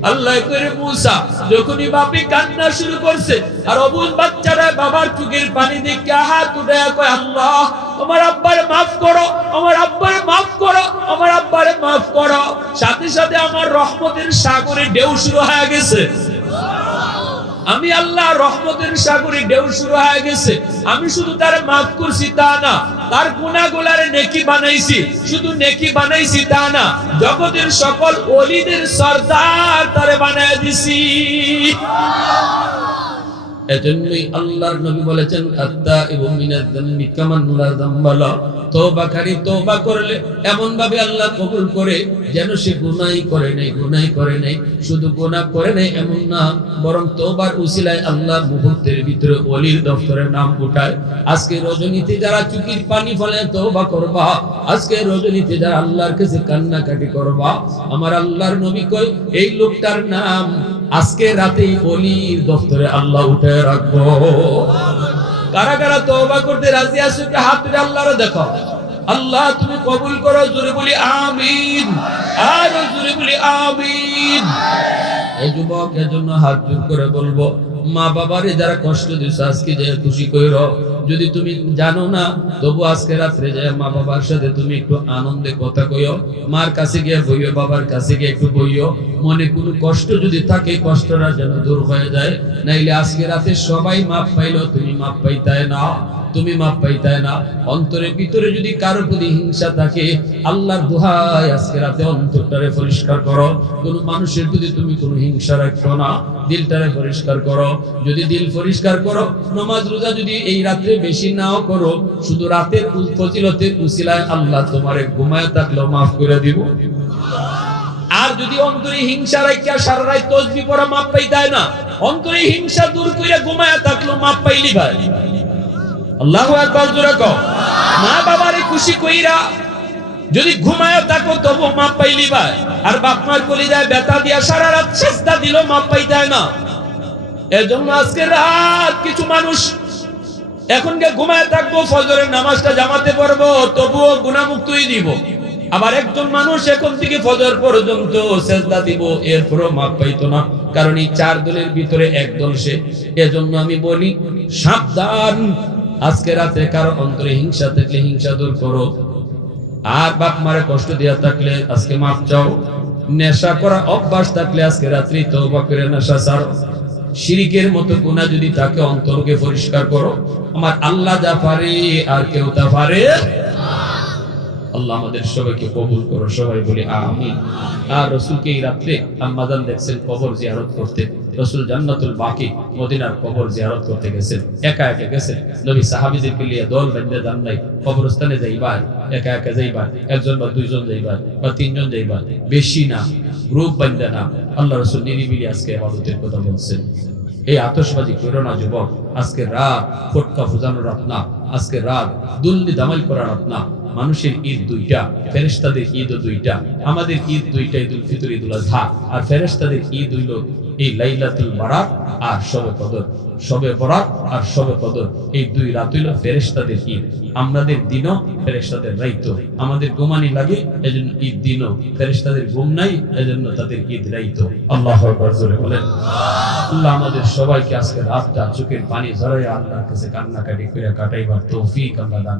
আল্লাহ করে মুসা যখনই বাপে কান্না শুরু করছে আর অবুঝ বাচ্চারা বাবার চোখের পানি দেখে হাত উঠায় কয় আল্লাহ আমার আব্বারে মাফ করো, আমার আব্বারে মাফ করো, আমার আব্বারে মাফ করো। সাথে সাথে আমার রহমতের সাগরে ঢেউ শুরু হয়ে গেছে। আমি আল্লাহ রহমতের সাগরে ঢেউ শুরু হয়ে গেছে। আমি শুধু তার মাফ করছি তা না, তার গুনাহগুলারে নেকি বানাইছি। শুধু নেকি বানাইছি তা না, জগতের সকল ওলিদের সরদার তারে বানায় দিছি। এজন্যই আল্লাহর নবী বলেছেন আত্তাইবু মিনাজ যামবি কামান লা যামবা লা। তওবাকারী তওবা করলে এমন ভাবে আল্লাহ কবুল করে যেন সে গুনাহই করে নাই। শুধু গুনাহ করে নাই এমন না, বরং তওবার উসিলায় আল্লাহ মুহূর্তের ভিতরে ওলির দফতরে নাম উঠায়। আজকে রজনীতে যারা চোখের পানি ফেলে তওবা করবা, আজকে রজনীতে যারা আল্লাহর কাছে কান্নাকাটি করবা, আমার আল্লাহর নবী কয় এই লোকটার নাম আজকে রাতেই ওলির দফতরে আল্লাহ উঠায় রাখবো। কারা কারা তওবা করতে রাজি আছো? হাত তুলে আল্লাহরে দেখো। আল্লাহ তুমি কবুল করো, জোরে বলি আমিন, আর জোরে বলি আমিন। এই যুবক এজন্য হাত জোর করে বলবো, মা বাবারে যারা কষ্ট দিছো আজকে যে খুশি কইরো। যদি তুমি জানো না তবু আজকে রাত্রে যায় মা বাবার সাথে তুমি একটু আনন্দে কথা কইও। মার কাছে গিয়ে বইও, বাবার কাছে গিয়ে একটু বইও। মনে কোনো কষ্ট যদি থাকে কষ্টটা যেন দূর হয়ে যায়। নাইলে আজকে রাতে সবাই মাপ পাইলো, তুমি মাপ পাইতাই না, তুমি মাপ পাইতাই না। অন্তরের ভিতরে যদি কারোর প্রতি হিংসা থাকে, আল্লাহর দোহাই আজকে রাতে অন্তরটারে পরিষ্কার করো। কোন মানুষের প্রতি তুমি কোনো হিংসা রাখো না, দিলটারে পরিষ্কার করো। যদি দিল পরিষ্কার করো, নামাজ রোজা যদি এই রাতে বেশি নাও করো, শুধু রাতের ফজিলতের উসিলায় আল্লাহ তোমারে ঘুমায় থাকলেও মাফ করে দিব। আর যদি অন্তরে হিংসা রাখিয়া সারা রাত তাসবিহ পড়া মাপ পাইতায় না, অন্তরে হিংসা দূর কইরা ঘুমায় থাকলেও মাপ পাইলি ভাই। আল্লাহু আকবার জোরে কও। মা বাবারে খুশি কইরা যদি ঘুমায় থাকো তবু মাপ পাইলি ভাই। আর বাপ মার কলিজায় ব্যথা দিয়া সারা রাত সিজদা দিলেও মাপ পাইতায় না। এজন্য আজকে রাত কিছু মানুষ এখনকে ঘুমায় থাকবো, ফজরের নামাজটা জামাতে পড়বো তবুও গুনাহমুক্তই দিব। আবার একজন মানুষ এখন থেকে ফজর পর্যন্ত সিজদা দিব, এরপরও মাপ পাইতো না, কারণ এই চার দলের ভিতরে এক দল সে। এজন্য আমি বলি সাবধান, আজকে রাতে কারো অন্তরে হিংসা থাকলে হিংসা দূর করো। আর বাপ মারে কষ্ট দেয়া থাকলে আজকে মাফ চাও। নেশা করা অভ্যাস থাকলে আজকে রাত্রি তওবা করে নেশা ছাড়ো। শিরকের মতো গুনাহ যদি থাকে অন্তরকে পরিষ্কার করো। আমার আল্লাহ যা পারে আর কেউ তা পারে না। আল্লাহ আমাদের সবাইকে কবুল করো, সবাই বলি আমিন। আর রাসূলকে এই রাতে আম্মাজান দেখছেন কবর জিয়ারত করতে। রাসূল জান্নাতুল বাকি মদিনার কবর জিয়ারত করতে গেছেন, একা একা গেছেন। নবী সাহাবীদেরকে নিয়ে দল বেঁধে যান নাই। কবরস্থানে যাইবা একা একা যাইবা, একজন বা দুইজন যাইবা বা তিনজন যাইবা, বেশি না, গ্রুপ বেঁধে না। আল্লাহ রাসূল নিরিবিলি আজকে ইবাদতের কথা বলছেন। এই আতশবাজি করো না যুবক। আজকে রাত ফটকা ফুজানোর রাত না, আজকে রাত দুল্লি দামাল করার রাত না। মানুষের ঈদ দুইটা, ফেরেশতাদের ঈদ দুইটা। আমাদের ঈদ দুইটা, ঈদুল ফিতর, ঈদুল আযহা। আর ফেরেশতাদের ঈদ হইল এই লাইলাতুল বারাত আর শবে কদর। শবে বরাত আর শবে কদর, এই দুই রাত হইল ফেরেশতাদের ঈদ। আমাদের দিনও ফেরেশতাদের রাইতো। আমাদের ঘুমানি লাগে এজন্য ঈদ দিনও, ফেরেশতাদের ঘুম নাই এজন্য তাদের ঈদ রাইতো। আল্লাহু আকবার জোরে বলেন। আল্লাহ আমাদের সবাইকে আজকে রাতটা চোখের পানি ঝরাইয়া আল্লাহর কাছে কান্নাকাটি করে কাটাইবার তৌফিক আল্লাহ দান